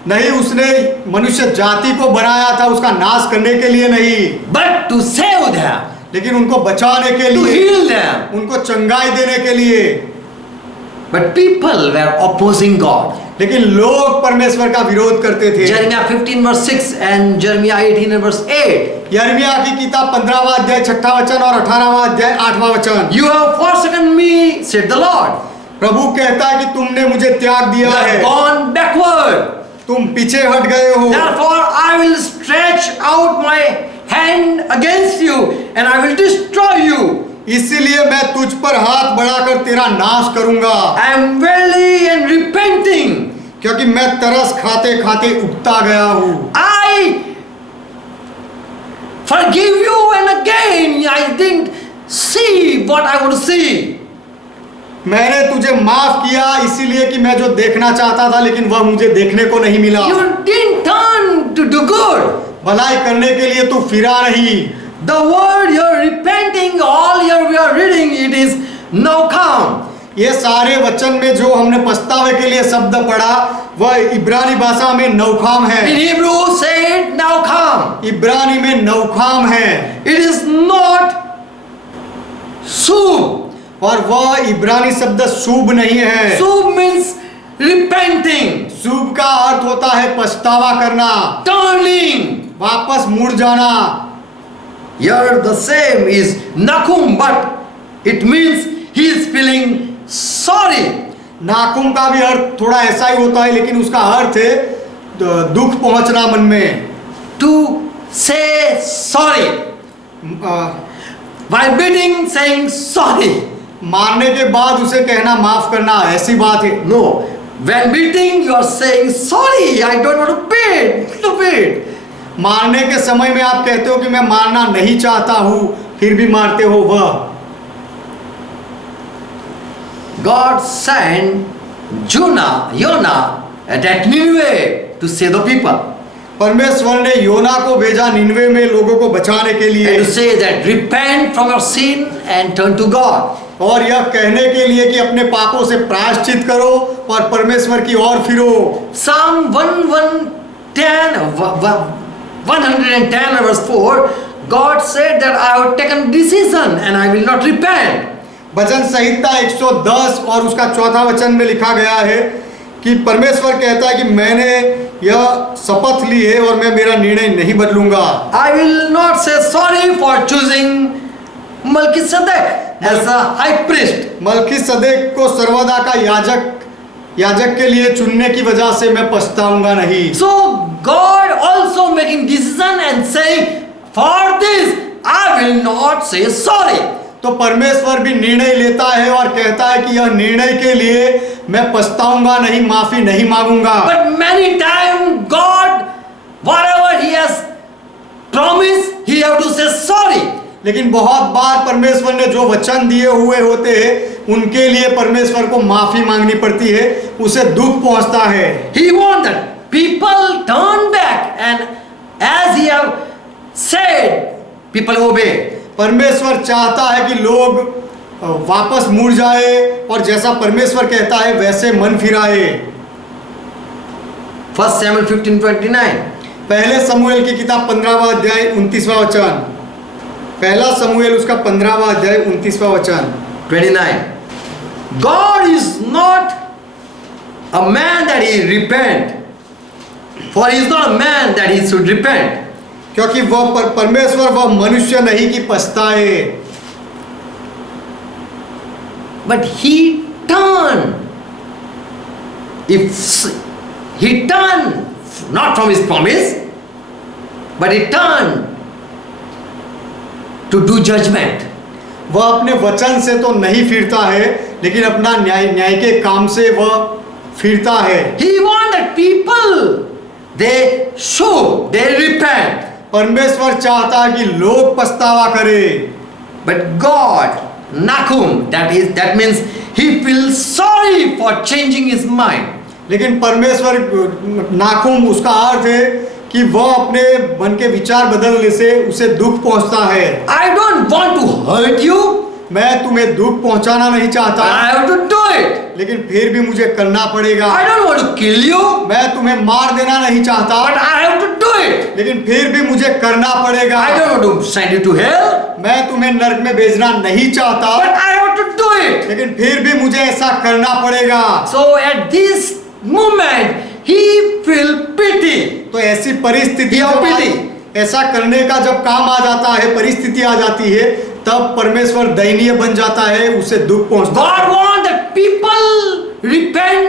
नहीं, उसने मनुष्य जाति को बनाया था उसका नाश करने के लिए नहीं, But to save them, लेकिन उनको बचाने के to लिए, heal them. उनको चंगाई देने के लिए। But people were opposing God. लेकिन लोग परमेश्वर का विरोध करते थे। Jeremiah 15 verse 6 and Jeremiah 18 and verse 8. यिर्मयाह की किताब 15वां अध्याय 6वां वचन और 18वां अध्याय 8वां वचन। You have forsaken me, said the Lord. प्रभु कहता है कि तुमने मुझे त्याग दिया You है, have gone backward. तुम पीछे हट गए हो। Therefore I will stretch out my hand against you and I will destroy you. इसीलिए मैं तुझ पर हाथ बढ़ाकर तेरा नाश करूंगा। I am weary and repenting. क्योंकि मैं तरस खाते खाते उगता गया हूँ। I forgive you and again I didn't see what I would see. मैंने तुझे माफ किया इसीलिए कि मैं जो देखना चाहता था लेकिन वह मुझे देखने को नहीं मिला। You didn't turn to do good. भलाई करने के लिए तू फिरा नहीं। The word you're repenting, all we are reading, it is now come. ये सारे वचन में जो हमने पछतावे के लिए शब्द पढ़ा वह इब्रानी भाषा में नौखाम है। In Hebrew say it now come. इब्रानी में नौखाम है। It is not shub. और वह इब्रानी शब्द शुभ नहीं है। Shub means repenting, शुभ का अर्थ होता है पछतावा करना, turning. वापस मुड़ जाना। Here the same is nakum, but it means he is feeling sorry. नाकुम का भी अर्थ थोड़ा ऐसा ही होता है, लेकिन उसका अर्थ है दुख पहुंचना मन में। To say sorry. While beating, saying sorry. मारने के बाद उसे कहना माफ करना, ऐसी बात है। No. When beating, you are saying sorry. I don't want to beat. To beat. मारने के समय में आप कहते हो कि मैं मारना नहीं चाहता हूं, फिर भी मारते हो वह। God sent Jonah at Nineveh to save the people. परमेश्वर ने योना को भेजा निनवे में लोगों को बचाने के लिए, And to say that repent from your sin and turn to God. और यह कहने के लिए कि अपने पापों से प्रायश्चित करो और परमेश्वर की ओर फिरो। Psalm 110 verse 4, God said that I have taken decision and I will not repent. भजन संहिता 110 और उसका 4वां वचन में लिखा गया है कि परमेश्वर कहता है कि मैंने यह शपथ ली है और मैं मेरा निर्णय नहीं बदलूंगा। I will not say sorry for choosing Melchizedek as a high priest. Melchizedek को सर्वदा का याजक के लिए चुनने की वजह से मैं पछताऊंगा नहीं। So God also making decision and saying, for this I will not say sorry. तो परमेश्वर भी निर्णय लेता है और कहता है कि यह निर्णय के लिए मैं पछताऊंगा नहीं, माफी नहीं मांगूंगा। But many times God, whatever He has promised, He have to say sorry. लेकिन बहुत बार परमेश्वर ने जो वचन दिए हुए होते हैं उनके लिए परमेश्वर को माफी मांगनी पड़ती है, उसे दुख पहुंचता है। He wants that people turn back and as He have said, people obey. परमेश्वर चाहता है कि लोग वापस मुड़ जाए और जैसा परमेश्वर कहता है वैसे मन फिराए। 1 Samuel 15:29. पहले समूएल की किताब 15वां अध्याय 29वां वचन। पहला समूएल उसका 15वां अध्याय 29वां वचन। 29. God is not a man that He repent, for He is not a man that He should repent. क्योंकि वह परमेश्वर वह मनुष्य नहीं कि पछताए, But He turned. If He turned not from His promise, but He turned to do judgment. वह अपने वचन से तो नहीं फिरता है, लेकिन अपना न्याय के काम से वह फिरता है। He wanted people, they show, they repent. परमेश्वर चाहता है कि लोग पछतावा करें। But God, Nakum, that means He feels sorry for changing his mind. लेकिन परमेश्वर नाखुम उसका अर्थ है कि वह अपने मन के विचार बदलने से उसे दुख पहुंचता है। I don't want to hurt you. मैं तुम्हें दुख पहुंचाना नहीं चाहता, I have to do it. लेकिन फिर भी मुझे करना पड़ेगा। I don't want to kill you. मैं तुम्हें मार देना नहीं चाहता, But I have to do it. लेकिन फिर भी मुझे करना पड़ेगा। I don't want to send you to hell. मैं तुम्हें नरक में भेजना नहीं चाहता, But I have to do it. लेकिन फिर भी मुझे ऐसा करना पड़ेगा। So at this moment, he feel pity. तो ऐसी परिस्थिति He have जब pity. ऐसा करने का जब काम आ जाता है, परिस्थिति आ जाती है, तब परमेश्वर दयनीय बन जाता है, उसे दुख पहुंचता है। God wants that people repent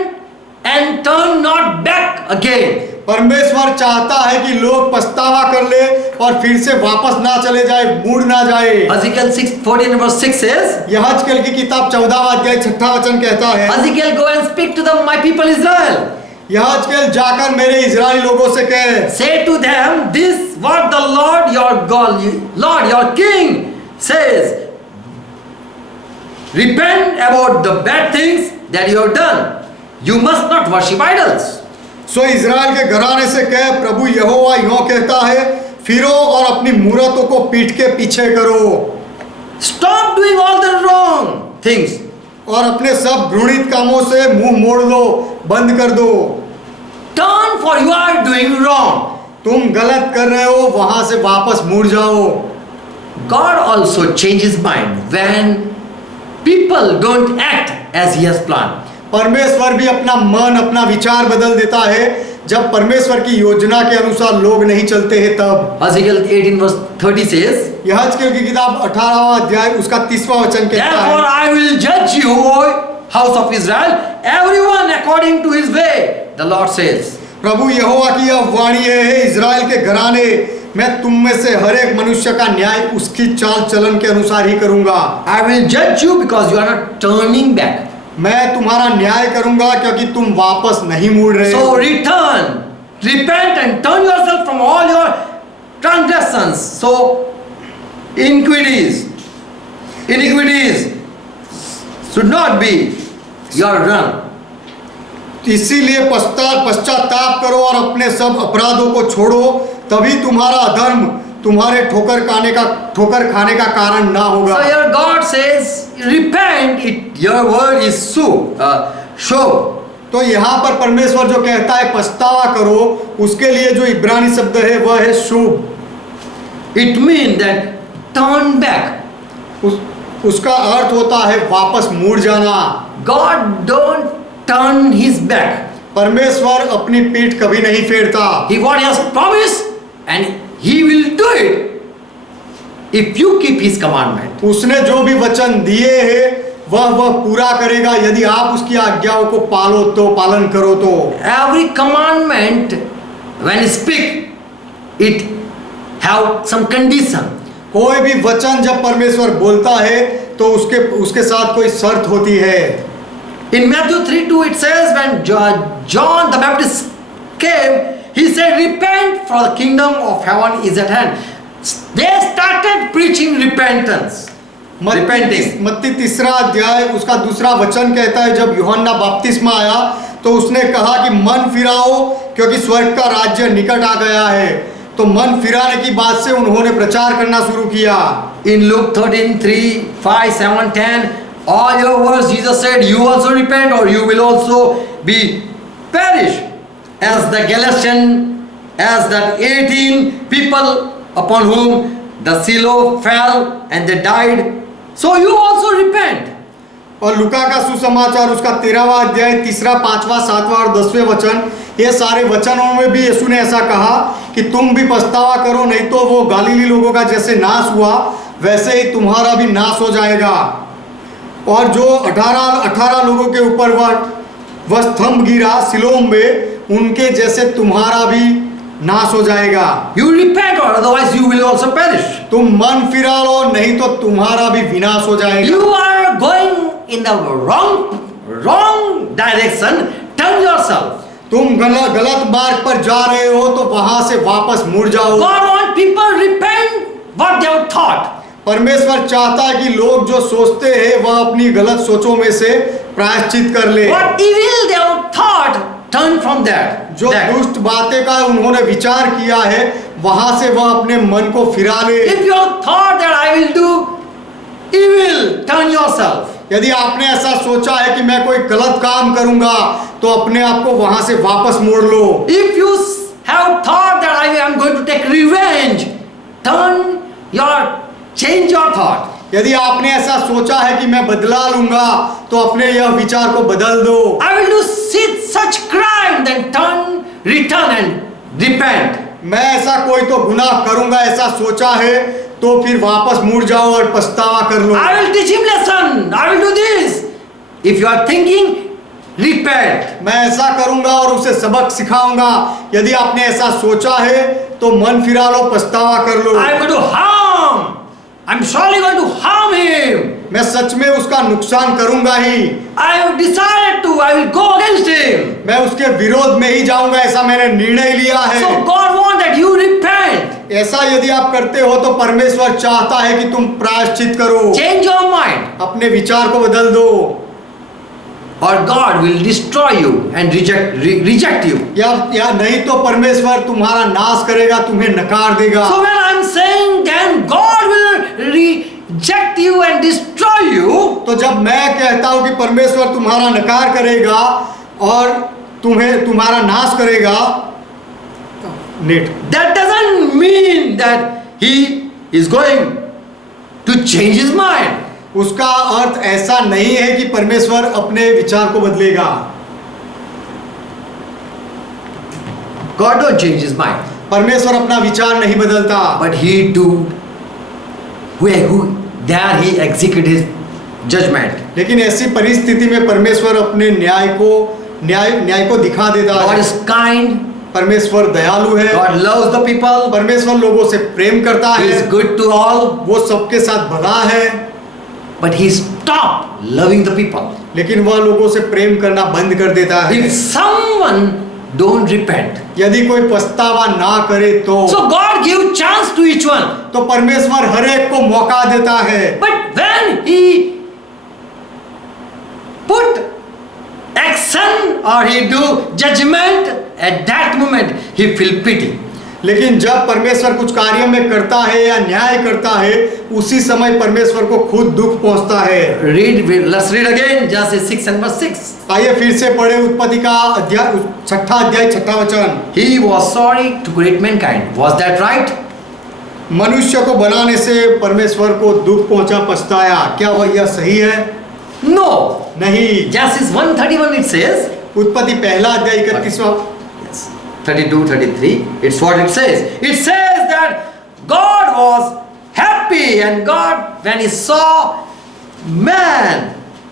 and turn not back again. परमेश्वर चाहता है कि लोग पछतावा कर ले और फिर से वापस ना चले जाए, मुड़ ना जाए। Ezekiel 6:14 verse 6 says, यहजकेल की किताब 14वां अध्याय 6वां वचन कहता है, Ezekiel, go and speak to my people Israel. यहजकेल जाकर मेरे इजराइली लोगों से कहे, Say to them, this what the Lord your God, Lord your King says. Repent about the bad things that you have done. You must not worship idols. So Israel के घराने से कहे, प्रभु यहोवा यूं कहता है, फिरो और अपनी मूरतों को पीठ के पीछे करो। Stop doing all the wrong things. और अपने सब घृणित कामों से मुंह मोड़ दो, बंद कर दो। Turn, for you are doing wrong. तुम गलत कर रहे हो, वहां से वापस मुड़ जाओ। God also changes mind when people don't act as He has planned. परमेश्वर भी अपना मन, अपना विचार बदल देता है जब परमेश्वर की योजना के अनुसार लोग नहीं चलते हैं तब। Ezekiel 18 verse 30 says, यहजकेल की किताब 18वां अध्याय उसका 30वां वचन कहता Therefore है, I will judge you, house of Israel, everyone according to his way, the Lord says. प्रभु यहोवा की यह वाणी है, हे इज़राइल के घराने, मैं तुम में से हर एक मनुष्य का न्याय उसकी चाल चलन के अनुसार ही करूंगा। I will judge you because you are not turning back. मैं तुम्हारा न्याय करूंगा क्योंकि तुम वापस नहीं मुड़ रहे हो। So return, repent and turn yourself from all your transgressions. So iniquities should not be your run. इसीलिए पश्चाताप करो और अपने सब अपराधों को छोड़ो, तभी तुम्हारा अधर्म तुम्हारे ठोकर खाने का कारण ना होगा। So your God says, repent. Your word is show. तो यहाँ पर परमेश्वर जो कहता है पछतावा करो, उसके लिए जो इब्रानी शब्द है वह है शुभ। It means that turn back. उसका अर्थ होता है वापस मुड़ जाना। God don't turn his back. परमेश्वर अपनी पीठ कभी नहीं फेरता। He what he has promised and he will do it if you keep his commandment. उसने जो भी वचन दिए हैं वह पूरा करेगा यदि आप उसकी आज्ञाओं को पालन करो तो। Every commandment when you speak, it have some condition. कोई भी वचन जब परमेश्वर बोलता है तो उसके साथ कोई शर्त होती है। In Matthew 3:2 it says, when John the Baptist came, he said, repent, for the kingdom of heaven is at hand. They started preaching repentance. Repenting. मत्ती 3 अध्याय उसका 2 वचन कहता है, जब यूहन्ना बपतिस्मा आया तो उसने कहा कि मन फिराओ क्योंकि स्वर्ग का राज्य निकट आ गया है। तो मन फिराने की बात से उन्होंने प्रचार करना शुरू किया। In Luke 13:3, 5, 7, 10, all your words Jesus said, you also repent or you will also be perished. As the Galatian, as that 18 people upon whom the Shiloh fell and they died, so you also repent. और लुका का सुसमाचार उसका 13वां अध्याय 3, 5, 7 और 10वें वचन, ये सारे वचनों में भी यीशु ने ऐसा कहा कि तुम भी पछतावा करो, नहीं तो वो गालीली लोगों का जैसे नाश हुआ वैसे ही तुम्हारा भी नाश हो जाएगा। और जो 18 लोगों के ऊपर वह स्तंभ गिरा सिलोम में, उनके जैसे तुम्हारा भी नाश हो जाएगा। You repent or otherwise you will also perish. तुम मन फिरा लो, नहीं तो तुम्हारा भी विनाश हो जाएगा। You are going in the wrong direction. Turn yourself. तुम गलत मार्ग पर जा रहे हो तो वहां से वापस मुड़ जाओ। God wants people repent what they have thought. परमेश्वर चाहता है कि लोग जो सोचते हैं वह अपनी गलत सोचों में से प्रायश्चित कर ले। What evil they have thought, turn from that. जो दुष्ट बातें का उन्होंने विचार किया है वहां से वह अपने मन को फिरा ले। If you have thought that I will do evil, turn yourself. यदि आपने ऐसा सोचा है कि मैं कोई गलत काम करूंगा तो अपने आप को वहां से वापस मोड़ लो। If you have thought that I am going to take revenge, change your thought. यदि आपने ऐसा सोचा है कि मैं बदला लूंगा तो अपने यह विचार को बदल दो। I will do such crime, then return and repent. मैं ऐसा कोई तो गुनाह करूंगा ऐसा सोचा है तो फिर वापस मुड़ जाओ और पछतावा कर लो। I will teach him lesson. I will do this. If you are thinking, repent. मैं ऐसा करूंगा और उसे सबक सिखाऊंगा। यदि आपने ऐसा सोचा है तो मन फिरा लो, पछतावा कर लो। I am going to harm. I'm surely going to harm him. मैं सच में उसका नुकसान करूंगा ही। I have decided to. I will go against him. मैं उसके विरोध में ही जाऊंगा, ऐसा मैंने निर्णय लिया है। So God wants that you repent. ऐसा यदि आप करते हो तो परमेश्वर चाहता है कि तुम प्रायश्चित करो। Change your mind. अपने विचार को बदल दो। Or God will destroy you and reject you. या नहीं तो परमेश्वर तुम्हारा नाश करेगा, तुम्हें नकार देगा। So when I'm saying then God will reject you and destroy you, तो जब मैं कहता हूं कि परमेश्वर तुम्हारा नकार करेगा और तुम्हारा नाश करेगा, that doesn't mean that he is going to change his mind. उसका अर्थ ऐसा नहीं है कि परमेश्वर अपने विचार को बदलेगा। God don't change his mind. परमेश्वर अपना विचार नहीं बदलता। But he do who there he execute his judgment. लेकिन ऐसी परिस्थिति में परमेश्वर अपने न्याय को दिखा देता God है। is kind. परमेश्वर दयालु है, God loves the people. परमेश्वर लोगों से प्रेम करता He है, is good to all. वो सबके साथ भला है, But he stopped loving the people. लेकिन वह लोगों से प्रेम करना बंद कर देता है। If someone don't repent, यदि कोई पछतावा ना करे तो so God give chance to each one. तो परमेश्वर हर एक को मौका देता है। But when he put action or he do judgment, at that moment he feel pity. लेकिन जब परमेश्वर कुछ कार्य में करता है या न्याय करता है, उसी समय परमेश्वर को खुद दुख पहुंचता है। Let's read again Genesis 6 and verse 6. आइए फिर से पढ़े उत्पत्ति का छठा अध्याय छठा वचन। He was sorry to create mankind. Was that right? मनुष्य को बनाने से परमेश्वर को दुख पहुंचा, पछताया, क्या वह यह सही है? No. नहीं। Genesis 1:31 it says. उत्पत्ति पहला अध्याय 31वां 32, 33, it's what it says. It says that God was happy and God, when he saw man,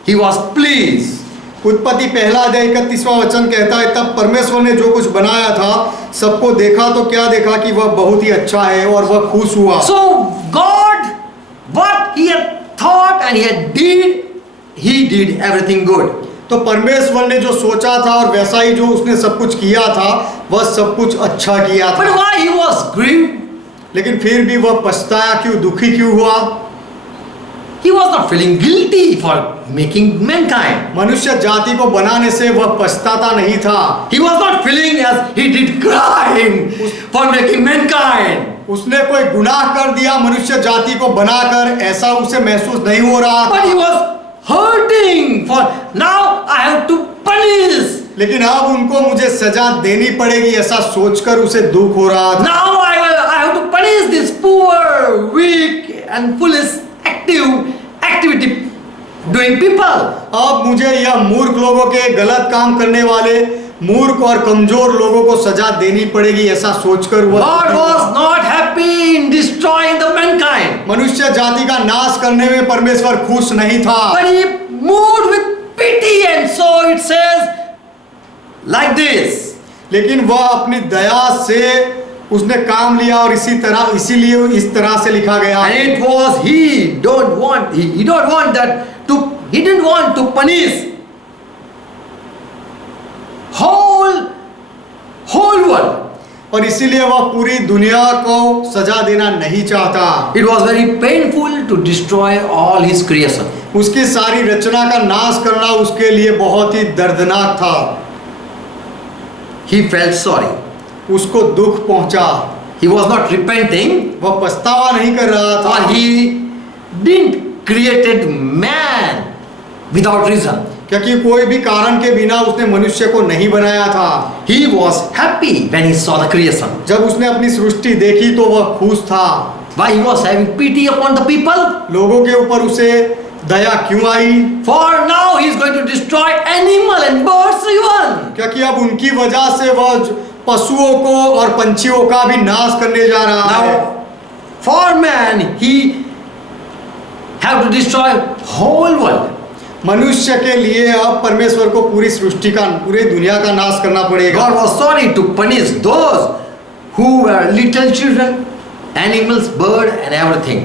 he was pleased. उत्पत्ति पहला अध्याय 31वां वचन कहता है, तब परमेश्वर ने जो कुछ बनाया था सबको देखा तो क्या देखा कि वह बहुत ही अच्छा है और वह खुश हुआ। So God, what he had thought and he did everything good. तो परमेश्वर ने जो सोचा था और वैसा ही जो उसने सब कुछ किया था, वह सब कुछ अच्छा किया But था। why he was grieved? लेकिन फिर भी वह पछताया क्यों, दुखी क्यों हुआ? He was not feeling guilty for making mankind. मनुष्य जाति को बनाने से वह पछताता नहीं था। He was not feeling as he did crime for making mankind. उसने कोई गुनाह कर दिया मनुष्य जाति को बनाकर, ऐसा उसे महसूस नहीं हो रहा But था। he was hurting for now I have to punish. लेकिन अब उनको मुझे सजा देनी पड़ेगी, ऐसा सोचकर उसे दुख हो रहा था। Now I have to punish this poor, weak and foolish activity doing people. अब मुझे यह मूर्ख लोगों के गलत काम करने वाले मूर्ख और कमजोर लोगों को सजा देनी पड़ेगी, ऐसा सोचकर वह God was not happy in destroying the mankind. मनुष्य जाति का नाश करने में परमेश्वर खुश नहीं था। But he moved with pity, and so it says like this. लेकिन वह अपनी दया से उसने काम लिया और इसीलिए इस तरह से लिखा गया। And it was he didn't want to punish whole world. और इसीलिए वह पूरी दुनिया को सजा देना नहीं चाहता। It was very painful to destroy all his creation. उसकी सारी रचना का नाश करना उसके लिए बहुत ही दर्दनाक था। He felt sorry. उसको दुख पहुंचा। He was not repenting, वह पछतावा नहीं कर रहा था। or he didn't created man without reason. क्योंकि कोई भी कारण के बिना उसने मनुष्य को नहीं बनाया था। He was happy when he saw the creation. जब उसने अपनी सृष्टि देखी तो वह खुश था। Why he was having pity upon the people? लोगों के ऊपर उसे दया क्यों आई? For now he is going to destroy animal and birds even. क्योंकि अब उनकी वजह से वह पशुओं को और पंछियों का भी नाश करने जा रहा है। Now, for man he have to destroy whole world. मनुष्य के लिए अब परमेश्वर को पूरी सृष्टि का, पूरी दुनिया का नाश करना पड़ेगा। God was sorry to punish those who were little children, animals, bird and everything.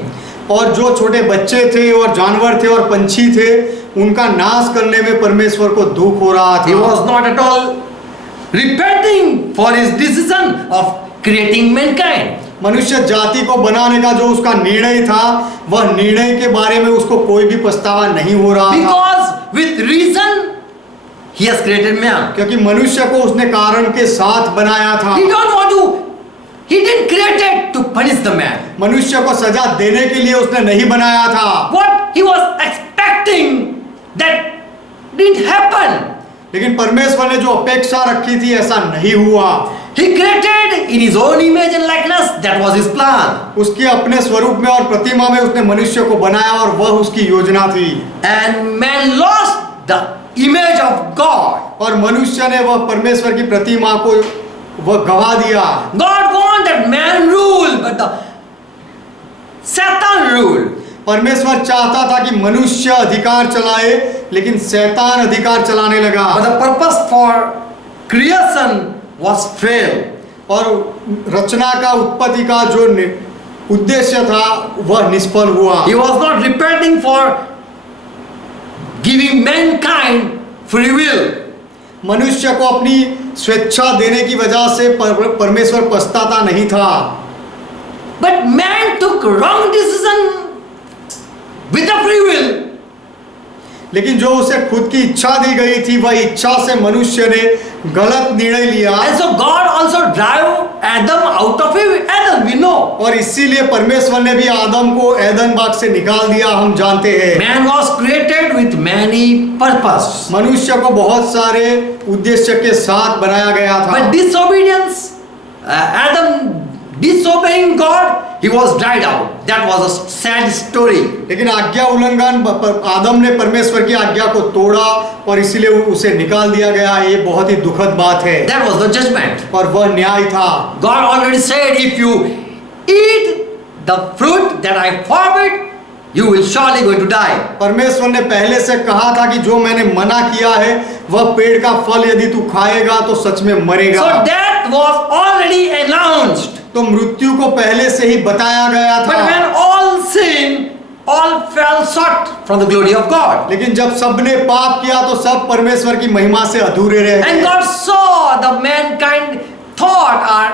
और जो छोटे बच्चे थे और जानवर थे और पंछी थे, उनका नाश करने में परमेश्वर को दुख हो रहा He था। was not at all repenting for his decision of creating mankind. मनुष्य जाति को बनाने का जो उसका निर्णय था, वह निर्णय के बारे में उसको कोई भी पछतावा नहीं हो रहा था। Because with reason he has created man. क्योंकि मनुष्य को उसने कारण के साथ बनाया था। He didn't create it to punish the man. मनुष्य को सजा देने के लिए उसने नहीं बनाया था। What he was expecting that didn't happen. लेकिन परमेश्वर ने जो अपेक्षा रखी थी, ऐसा नहीं हुआ। He created in his own image and likeness. That was his plan. उसके अपने स्वरूप में और प्रतिमा में उसने मनुष्य को बनाया और वह उसकी योजना थी। And man lost the image of God. और मनुष्य ने वह परमेश्वर की प्रतिमा को वह गवा दिया। God wanted man rule, but the Satan rule. परमेश्वर चाहता था कि मनुष्य अधिकार चलाए, लेकिन शैतान अधिकार चलाने लगा। But the purpose for creation was failed. और रचना का उत्पत्ति का जो उद्देश्य था वह निष्फल हुआ। He was not repenting for giving mankind free will. मनुष्य को अपनी स्वेच्छा देने की वजह से परमेश्वर पछताता नहीं था। But man took wrong decision with the free will. लेकिन जो उसे खुद की इच्छा दी गई थी, वह इच्छा से मनुष्य ने गलत निर्णय लिया। And so God also drove Adam out of Eden, we know. और इसीलिए परमेश्वर ने भी आदम को एदन बाग से निकाल दिया, हम जानते हैं। Man was created with many purpose. मनुष्य को बहुत सारे उद्देश्य के साथ बनाया गया था। But disobedience, Adam disobeying God, he was dried out. That was a sad story. लेकिन आज्ञा उल्लंघन, आदम ने परमेश्वर की आज्ञा को तोड़ा और इसीलिए उसे निकाल दिया गया। ये बहुत ही दुखद बात है। That was the judgment. और वह न्याय था। God already said, if you eat the fruit that I forbid, you will surely going to die. परमेश्वर ने पहले से कहा था कि जो मैंने मना किया है, वह पेड़ का फल यदि तू खाएगा तो सच में मरेगा। So death was already announced. तो मृत्यु को पहले से ही बताया गया था। But when all sinned, all fell short from the glory of God. लेकिन जब सबने पाप किया तो सब परमेश्वर की महिमा से अधूरे रह And गए। God साw the mankind thought are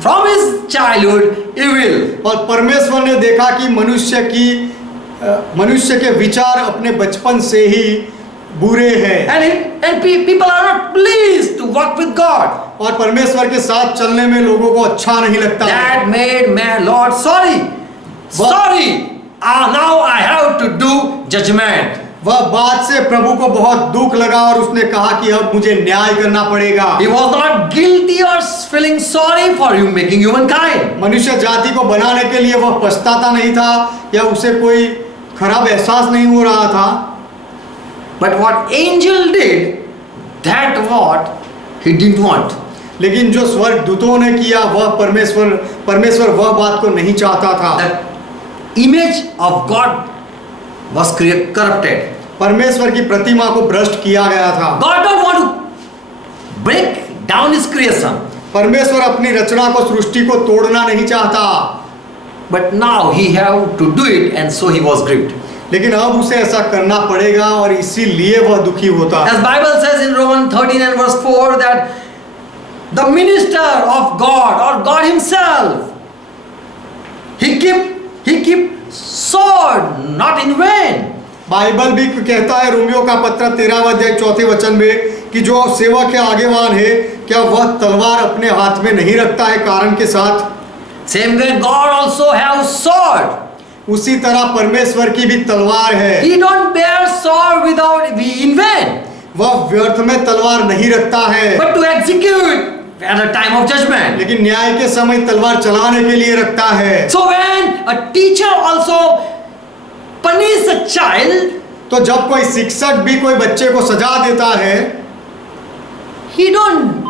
from his childhood evil. और परमेश्वर ने देखा कि मनुष्य के विचार अपने बचपन से ही बुरे हैं। And people are not pleased to walk with God. और परमेश्वर के साथ चलने में लोगों को अच्छा नहीं लगता। That made man, Lord, sorry. Now I have to do judgment. वह बात से प्रभु को बहुत दुख लगा और उसने कहा कि अब मुझे न्याय करना पड़ेगा। He was not guilty or feeling sorry for you making humankind. मनुष्य जाति को बनाने के लिए वह पछताता नहीं था या उसे कोई खराब एहसास नहीं हो रहा था। But what angel did, that what he didn't want. लेकिन जो स्वर्ग दूतों ने किया वह परमेश्वर वह बात को नहीं चाहता था। The image of God was corrupted. परमेश्वर की प्रतिमा को भ्रष्ट किया गया था। God don't want to break down his creation. परमेश्वर अपनी रचना को, सृष्टि को तोड़ना नहीं चाहता। But now he have to do it, and so he was grieved. लेकिन अब उसे ऐसा करना पड़ेगा और इसीलिए वह दुखी होता। As Bible says in Romans 13 and verse 4 that the minister of God or God himself, he keep sword not in vain. Bible भी कहता है रोमियो का पत्र 13 अध्याय 4 वचन में कि जो सेवक के आगेवान है, क्या वह तलवार अपने हाथ में नहीं रखता है कारण के साथ? Same way God also have sword. उसी तरह परमेश्वर की भी तलवार है। He don't bear sword without in vain. वह व्यर्थ में तलवार नहीं रखता है, But to execute at a time of judgment. लेकिन न्याय के समय तलवार चलाने के लिए रखता है। So when a teacher also punish a child, तो जब कोई शिक्षक भी कोई बच्चे को सजा देता है, he don't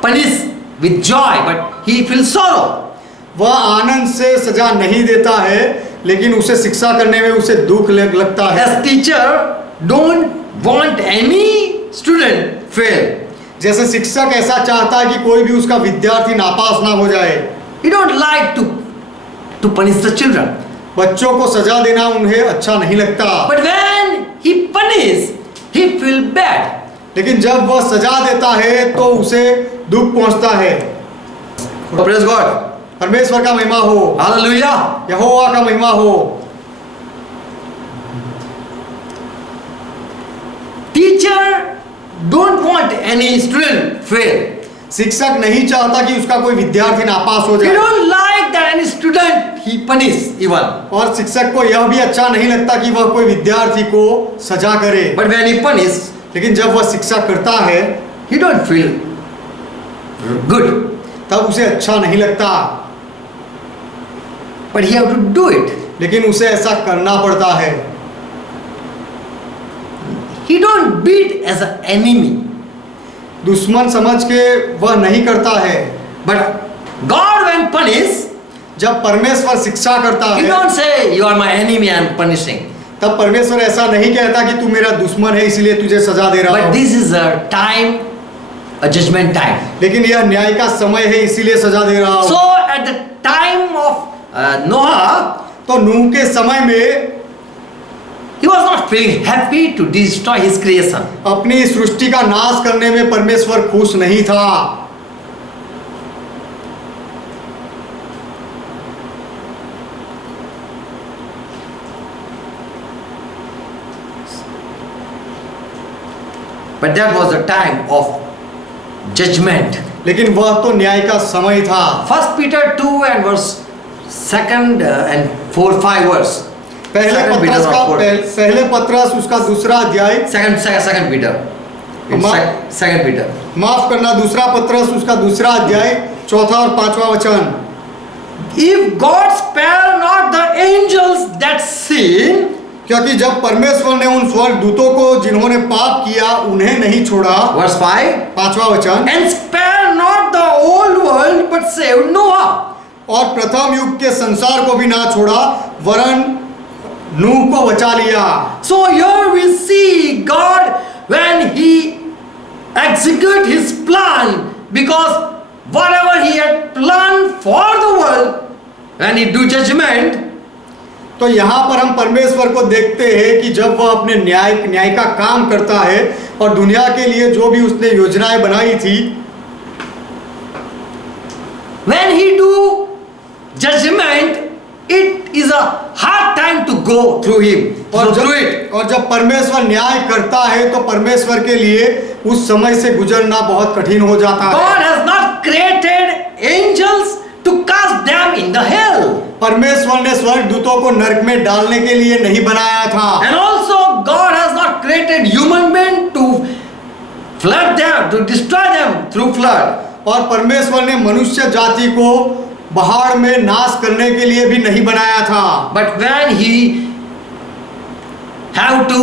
punish with joy, but he feels sorrow. वह आनंद से सजा नहीं देता है, लेकिन उसे शिक्षा करने में उसे दुख लगता है। As teacher don't want any student fail. जैसे शिक्षक ऐसा चाहता है कि कोई भी उसका विद्यार्थी नापास ना हो जाए। He don't like to punish the children. बच्चों को सजा देना उन्हें अच्छा नहीं लगता। But when he punish, he feel bad. लेकिन जब वह सजा देता है तो उसे दुख पहुंचता है। Praise God. परमेश्वर का महिमा हो। Hallelujah. यहोवा का महिमा हो। Teacher don't want any student fail. शिक्षक नहीं चाहता कि उसका कोई विद्यार्थी नापास हो He जाए। don't like that any student he punish even. और शिक्षक को यह भी अच्छा नहीं लगता कि वह कोई विद्यार्थी को सजा करे। But when he punish, लेकिन जब वह शिक्षा करता है, he don't feel good. तब उसे अच्छा नहीं लगता। But he have to do it. लेकिन उसे ऐसा करना पड़ता है। He don't beat as an enemy. दुश्मन समझ के वह नहीं करता है। But God when punish, जब परमेश्वर शिक्षा करता He है, don't say, you are my enemy, I am punishing. तब परमेश्वर ऐसा नहीं कहता कि तू मेरा दुश्मन है इसलिए तुझे सजा दे रहा But हूं। this is a time, a judgment time. लेकिन यह न्याय का समय है इसीलिए सजा दे रहा So हूं। at the time of Noah, तो नूह के समय में he was not feeling happy to destroy his creation. अपनी सृष्टि का नाश करने में परमेश्वर खुश नहीं था। But that was the time of judgment. लेकिन वह तो न्याय का समय था। First Peter 2 and verse 2 and 4-5 verse. पहले Second Peter पत्रस का not four. पहले पत्रस उसका दूसरा अध्याय, Second Peter. It's Second Peter. माफ करना, दूसरा पत्रस उसका दूसरा अध्याय, चौथा और पांचवा वचन। If God spare not the angels that sin, क्योंकि जब परमेश्वर ने उन स्वर्गदूतों को जिन्होंने पाप किया उन्हें नहीं छोड़ा, verse 5, पांचवा वचन, and spare not the old world but saved Noah. और प्रथम युग के संसार को भी ना छोड़ा वरन नूह को बचा लिया। So here we see God when he execute his plan, because whatever he had planned for the world, when he do judgment, तो यहाँ पर हम परमेश्वर को देखते हैं कि जब वह अपने न्याय का काम करता है और दुनिया के लिए जो भी उसने योजनाएं बनाई थी, when he do judgment, it is a hard time to go through him, और through it. और जब परमेश्वर न्याय करता है तो परमेश्वर के लिए उस समय से गुजरना बहुत कठिन हो जाता God है। has not created angels to cast them in the hell, परमेश्वर ने स्वर्गदूतों को नरक में डालने के लिए नहीं बनाया था, and also God has not created human beings to flood them, to destroy them through flood. और परमेश्वर ने मनुष्य जाति को बाढ़ में नाश करने के लिए भी नहीं बनाया था। But when he have to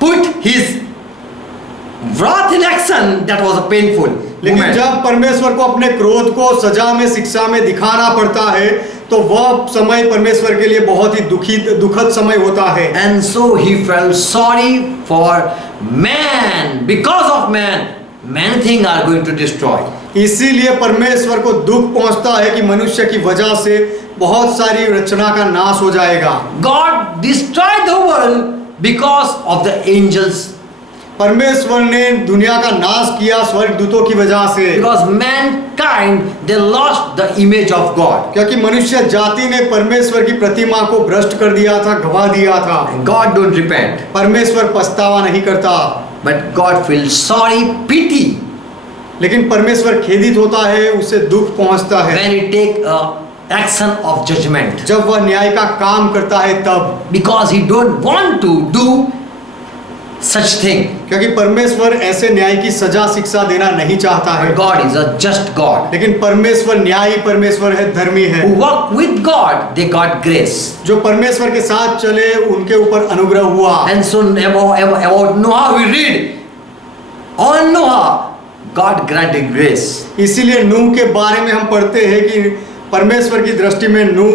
put his wrath in action, that was a painful लेकिन moment. जब परमेश्वर को अपने क्रोध को सजा में, शिक्षा में दिखाना पड़ता है तो वह समय परमेश्वर के लिए बहुत ही दुखद समय होता है। And so he felt sorry for man. Because of man, many things are going to destroy. इसीलिए परमेश्वर को दुख पहुंचता है कि मनुष्य की वजह से बहुत सारी रचना का नाश हो जाएगा। God destroyed the world because of the angels, परमेश्वर ने दुनिया का नाश किया स्वर्गदूतों की वजह से, because mankind, they lost the image of God. क्योंकि मनुष्य जाति ने परमेश्वर की प्रतिमा को भ्रष्ट कर दिया था, गवा दिया था। God don't repent, परमेश्वर पछतावा नहीं करता, but God feels sorry, pity, लेकिन परमेश्वर खेदित होता है, उसे दुख पहुंचता है when he take action of judgment, जब वह न्याय का काम करता है तब, because he don't want to do such thing. क्योंकि परमेश्वर ऐसे न्याय की सजा शिक्षा देना नहीं चाहता है। But God is a just God. लेकिन परमेश्वर न्यायी परमेश्वर है, धर्मी है। Who walk with God, they got grace. जो परमेश्वर के साथ चले उनके ऊपर अनुग्रह हुआ। And so about Noah we read, on Noah God granted grace. इसीलिए नूह के बारे में हम पढ़ते हैं कि परमेश्वर की दृष्टि में नूह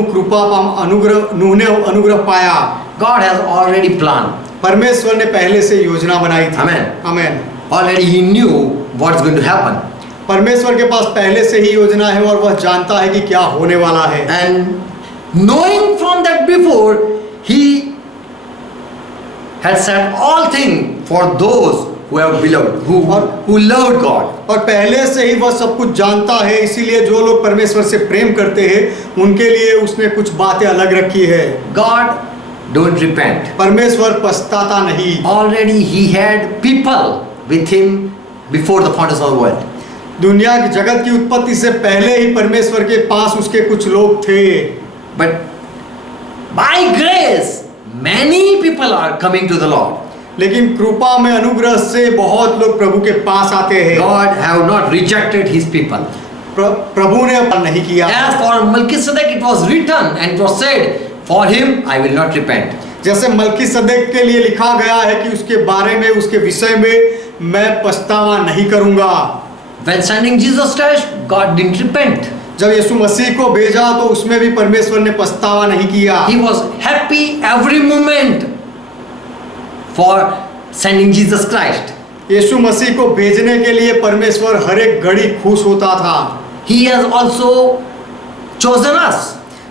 नूह ने अनुग्रह पाया। God has already planned. परमेश्वर ने पहले से योजना बनाई थी। Amen. Amen. Already he knew what's going to happen. परमेश्वर के पास पहले से ही योजना है और वह जानता है कि क्या होने वाला है। And knowing from that before, he had said all things for those who have beloved, who loved God. और पहले से ही वह सब कुछ जानता है, इसीलिए जो लोग परमेश्वर से प्रेम करते हैं उनके लिए उसने कुछ बातें अलग रखी है। God don't repent. परमेश्वर पछताता नहीं। Already he had people with him before the foundation of the world. दुनिया की जगत की उत्पत्ति से पहले ही परमेश्वर के पास उसके कुछ लोग थे। But by grace, many people are coming to the Lord. लेकिन कृपा में अनुग्रह से बहुत लोग प्रभु के पास आते हैं। God have not rejected his people. प्रभु ने अपना नहीं किया। As for Melchizedek, it was written and it was said, for him I will not repent. जैसे मलकीसदेक के लिए लिखा गया है कि उसके बारे में, उसके विषय में मैं पछतावा नहीं करूंगा। When sending Jesus Christ, God didn't repent. जब यीशु मसीह को भेजा तो उसमें भी परमेश्वर ने पछतावा नहीं किया। He was happy every moment for sending Jesus Christ. यीशु मसीह को भेजने के लिए परमेश्वर हर एक घड़ी खुश होता था। He has also chosen us.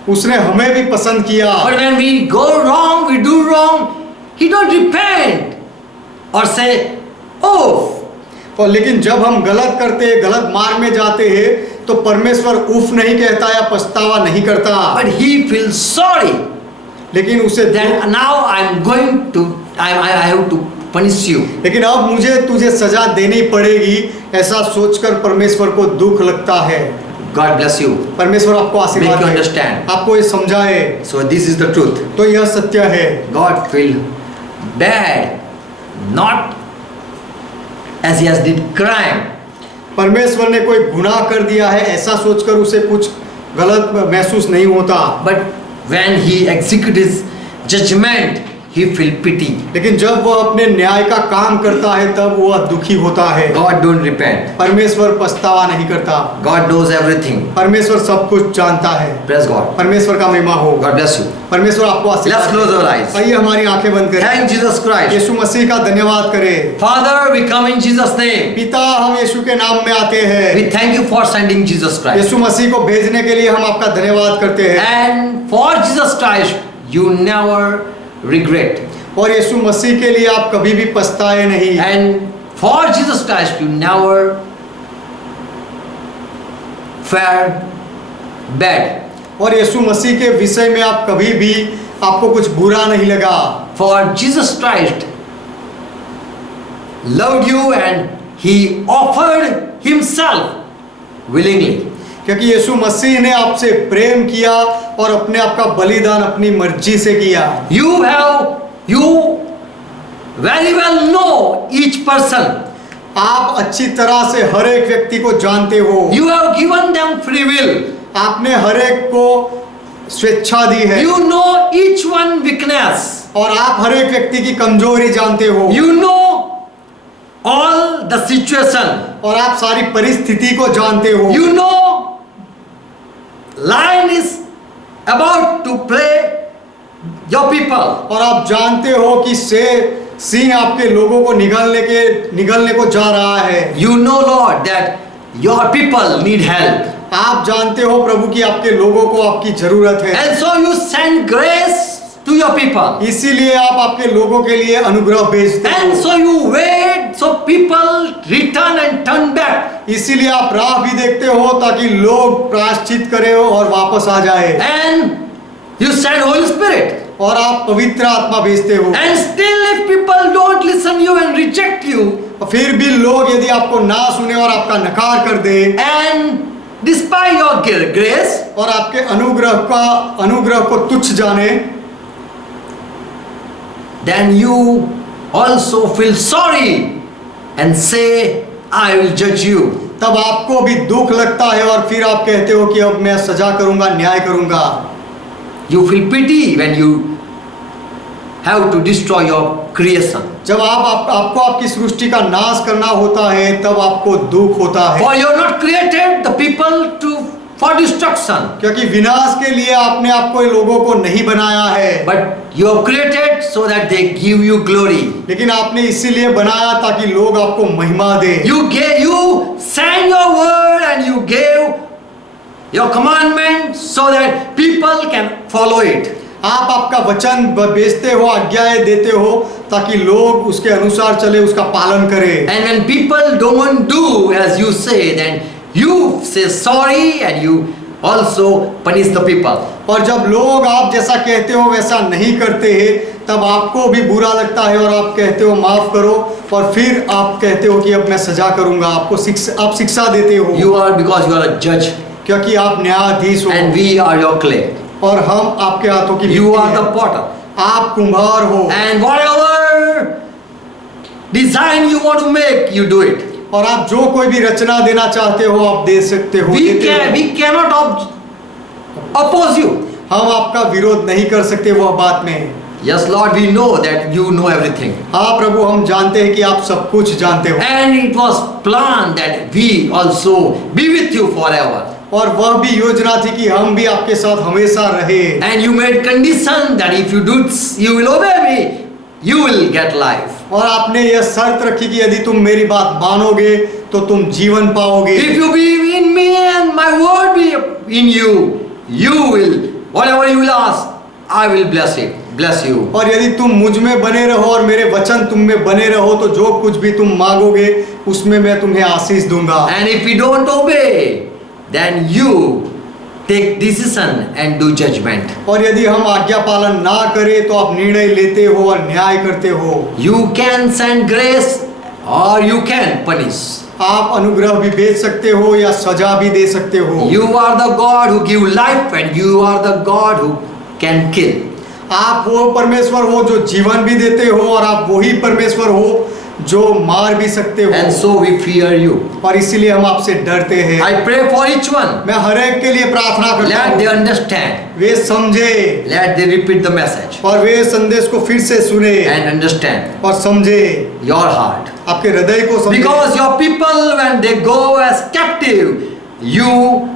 उसने हमें भी पसंद किया। But when we go wrong, we do wrong, He don't repent or say, oh. और लेकिन जब हम गलत करते हैं, गलत मार्ग में जाते हैं, तो परमेश्वर उफ नहीं कहता या पछतावा नहीं करता। But He feels sorry. लेकिन उसे Then now I have to punish you. लेकिन अब मुझे तुझे सजा देनी पड़ेगी, ऐसा सोचकर परमेश्वर को दुख लगता है। God bless you. परमेश्वर आपको आशीर्वाद Make you दे, understand. आपको ये समझाए। So this is the truth. तो यह सत्य है। God feel bad, not as he has did crime. परमेश्वर ने कोई गुनाह कर दिया है ऐसा सोचकर उसे कुछ गलत महसूस नहीं होता। But when he executes his judgment, he feel pity. लेकिन जब वह अपने न्याय का काम करता है तब वह दुखी होता है। God don't repent. परमेश्वर पछतावा नहीं करता। God knows everything. परमेश्वर सब कुछ जानता है। Praise God. परमेश्वर का महिमा हो। God bless you. परमेश्वर आपको आशीर्वाद Let's close our eyes. आइए हमारी आंखें बंद करें। Thank Jesus Christ. यीशु मसीह का धन्यवाद करें। Father, we come in Jesus' name. पिता, हम यीशु के नाम में आते हैं। We thank you for sending Jesus Christ. यीशु मसीह को भेजने के लिए हम आपका धन्यवाद करते हैं। And for Jesus Christ, you never regret. और यीशु मसीह के लिए आप कभी भी पछताए नहीं। And for Jesus Christ, you never fared bad. और यीशु मसीह के विषय में आप कभी भी आपको कुछ बुरा नहीं लगा। For Jesus Christ loved you and He offered Himself willingly. क्योंकि यीशु मसीह ने आपसे प्रेम किया और अपने आप का बलिदान अपनी मर्जी से किया। You very well know each person. आप अच्छी तरह से हर एक व्यक्ति को जानते हो। You have given them free will. आपने हर एक को स्वेच्छा दी है। You know each one weakness. और आप हर एक व्यक्ति की कमजोरी जानते हो। You know all the situation. और आप सारी परिस्थिति को जानते हो। You know lion is about to play your people. और आप जानते हो कि सिंह आपके लोगों को निगलने को जा रहा है। You know, Lord, that your people need help. आप जानते हो प्रभु कि आपके लोगों को आपकी जरूरत है। And so you send grace to your people. इसीलिए आप आपके लोगों के लिए अनुग्रह भेजते And हो। so you wait so people return and turn back. इसीलिए आप राह भी देखते हो ताकि लोग प्रायश्चित करें और वापस आ जाए। And you send Holy Spirit. और आप पवित्र आत्मा भेजते हो। And still if people don't listen you and reject you, फिर भी लोग यदि आपको ना सुने और आपका नकार कर दे and despite your grace, और आपके अनुग्रह को तुच्छ जाने, then you also feel sorry and say, I will judge you. तब आपको भी दुख लगता है और फिर आप कहते हो कि अब मैं सजा करूंगा, न्याय करूंगा। You feel pity when you have to destroy your creation. जब आपको आपकी सृष्टि का नाश करना होता है तब आपको दुख होता है। For you are not created the people for destruction, क्योंकि विनाश के लिए आपने आपको लोगों को नहीं बनाया है, but you are created so that they give you glory. लेकिन आपने इसीलिए बनाया ताकि लोग आपको महिमा दे। You sent your word and you gave your commandment so that people can follow it. आप आपका वचन भेजते हो, आज्ञाएं देते हो ताकि लोग उसके अनुसार चले, उसका पालन करें। And when people don't do as you say, then you say sorry and you also punish the people. और जब लोग आप जैसा कहते हो वैसा नहीं करते हैं तब आपको भी बुरा लगता है और आप कहते हो माफ करो, और फिर आप कहते हो कि अब मैं सजा करूंगा। आप शिक्षा देते हो। Because you are a judge. क्योंकि आप न्यायाधीश हो। And we are your clay. और हम आपके हाथों की You मिट्टी are हैं। the potter. आप कुम्हार हो। And whatever design you want to make, you do it. और आप जो कोई भी रचना देना चाहते हो आप दे सकते हो। We cannot oppose you. हम आपका विरोध नहीं कर सकते वो बात में। Yes, Lord, we know that you know everything. हाँ प्रभु, हम जानते हैं कि आप सब कुछ जानते हो। And it was planned that we also be with you forever. और वह भी योजना थी कि हम भी आपके साथ हमेशा रहे। And you made condition that if you will obey me, you will get life. और आपने यह शर्त रखी कि यदि तुम मेरी बात मानोगे तो तुम जीवन पाओगे। If you be in me and my word be in you, you will, whatever you will ask, I will bless it, bless you. और यदि तुम मुझ में बने रहो और मेरे वचन तुम में बने रहो तो जो कुछ भी तुम मांगोगे उसमें मैं तुम्हें आशीष दूंगा। And if you don't obey, then you take decision and do judgment. और यदि हम आज्ञा पालन ना करें तो आप निर्णय लेते हो और न्याय करते हो। You can send grace or you can punish. आप अनुग्रह भी भेज सकते हो या सजा भी दे सकते हो। You are the God who give life and you are the God who can kill. आप वो परमेश्वर हो जो जीवन भी देते हो और आप वही परमेश्वर हो जो मार भी सकते हो। And so we fear you. और इसीलिए हम आपसे डरते हैं। I pray for each one. मैं हर एक के लिए प्रार्थना करता Let they हूँ understand. वे समझे Let they repeat the message और वे संदेश को फिर से सुने and understand और समझे your heart. आपके हृदय को समझे। Because your people, when they go as captive, you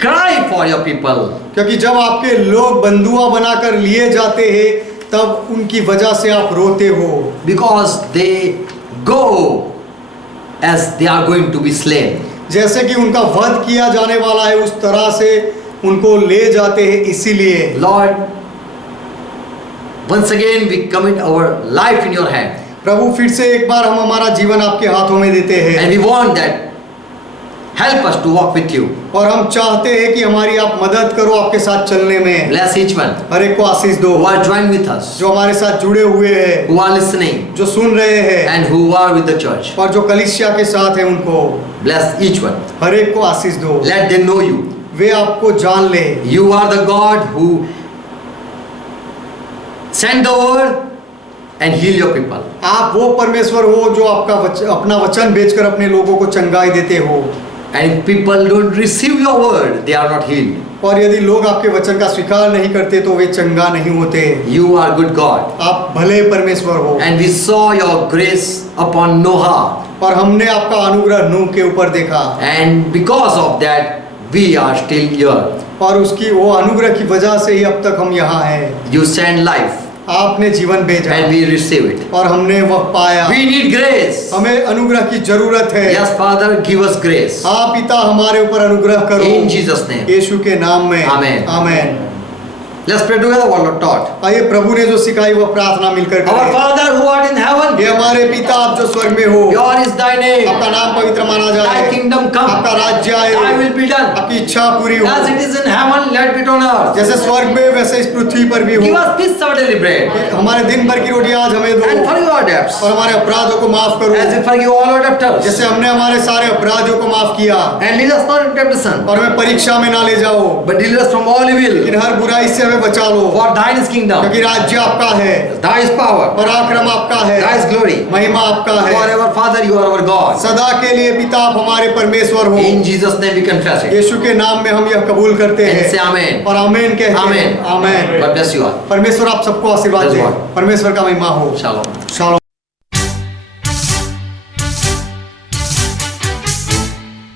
cry for your people. क्योंकि जब आपके लोग बंधुआ बनाकर लिए जाते हैं तब उनकी वजह से आप रोते हो। Because they go as they are going to be slain. जैसे कि उनका वध किया जाने वाला है उस तरह से उनको ले जाते हैं इसीलिए। Lord, once again we commit our life in your hand. प्रभु फिर से एक बार हम हमारा जीवन आपके हाथों में देते हैं And we want that help us to walk with you. और हम चाहते हैं कि हमारी आप मदद करो आपके साथ चलने में। Bless each one हर एक को आशीष दो who are joined with us, जो हमारे साथ जुड़े हुए हैं, who are listening, जो सुन रहे हैं and who are with the church. और जो कलीसिया के साथ है उनको Bless each one. हर एक को आशीष दो। Let them know you. वे आपको जान ले। You are the God who sent the word and heal your people. आप वो परमेश्वर हो जो आपका अपना वचन भेजकर अपने लोगों को चंगाई देते हो। And if people don't receive your word, they are not healed. और यदि लोग आपके वचन का स्वीकार नहीं करते तो वे चंगा नहीं होते। You are good God. आप भले परमेश्वर हो। And we saw your grace upon Noah. और हमने आपका अनुग्रह नूह के ऊपर देखा And because of that, we are still here. और उसकी वो अनुग्रह की वजह से ही अब तक हम यहाँ हैं। You send life आपने जीवन भेजा and we receive it. और हमने वह पाया। We need grace. हमें अनुग्रह की जरूरत है। Yes, Father, give us grace. हाँ पिता हमारे ऊपर अनुग्रह करो In Jesus' name. यीशु के नाम में Amen. Amen. Let's pray together what Lord taught. आइए प्रभु ने जो सिखाई वह प्रार्थना मिलकर Our करें। Father who art in heaven, ये हमारे पिता आप जो स्वर्ग में हो yours is thy name. आपका नाम पवित्र माना Thy जाए kingdom come. आपका राज्य आए Thy will be done. आपकी इच्छा पूरी हो As it is in heaven, let it be on earth. जैसे स्वर्ग में वैसे इस पृथ्वी पर भी Give हो। us this our daily bread. हमारे दिन भर की रोटी आज हमें दो And forgive our debts, और हमारे अपराधों को माफ करो as we forgive all our debtors. जैसे हमने हमारे सारे अपराधों को माफ किया And lead us not into temptation, और हमें परीक्षा में ना ले जाओ but deliver us from all evil. लेकिन हर बुराई से हमें बचा लो For thine is kingdom, क्योंकि राज्य आपका है thine is power, पराक्रम आपका है thine is glory. महिमा आपका है Forever, Father, you are our God. सदा के लिए पिता आप हमारे परमेश्वर हो In Jesus' name we confess it. यीशु के नाम में हम यह कबूल करते And say हैं Amen. और आमेन कहते हैं Amen. Amen God bless you all. परमेश्वर आप सबको आशीर्वाद Praise दे God. परमेश्वर का महिमा हो Shalom. शालोम।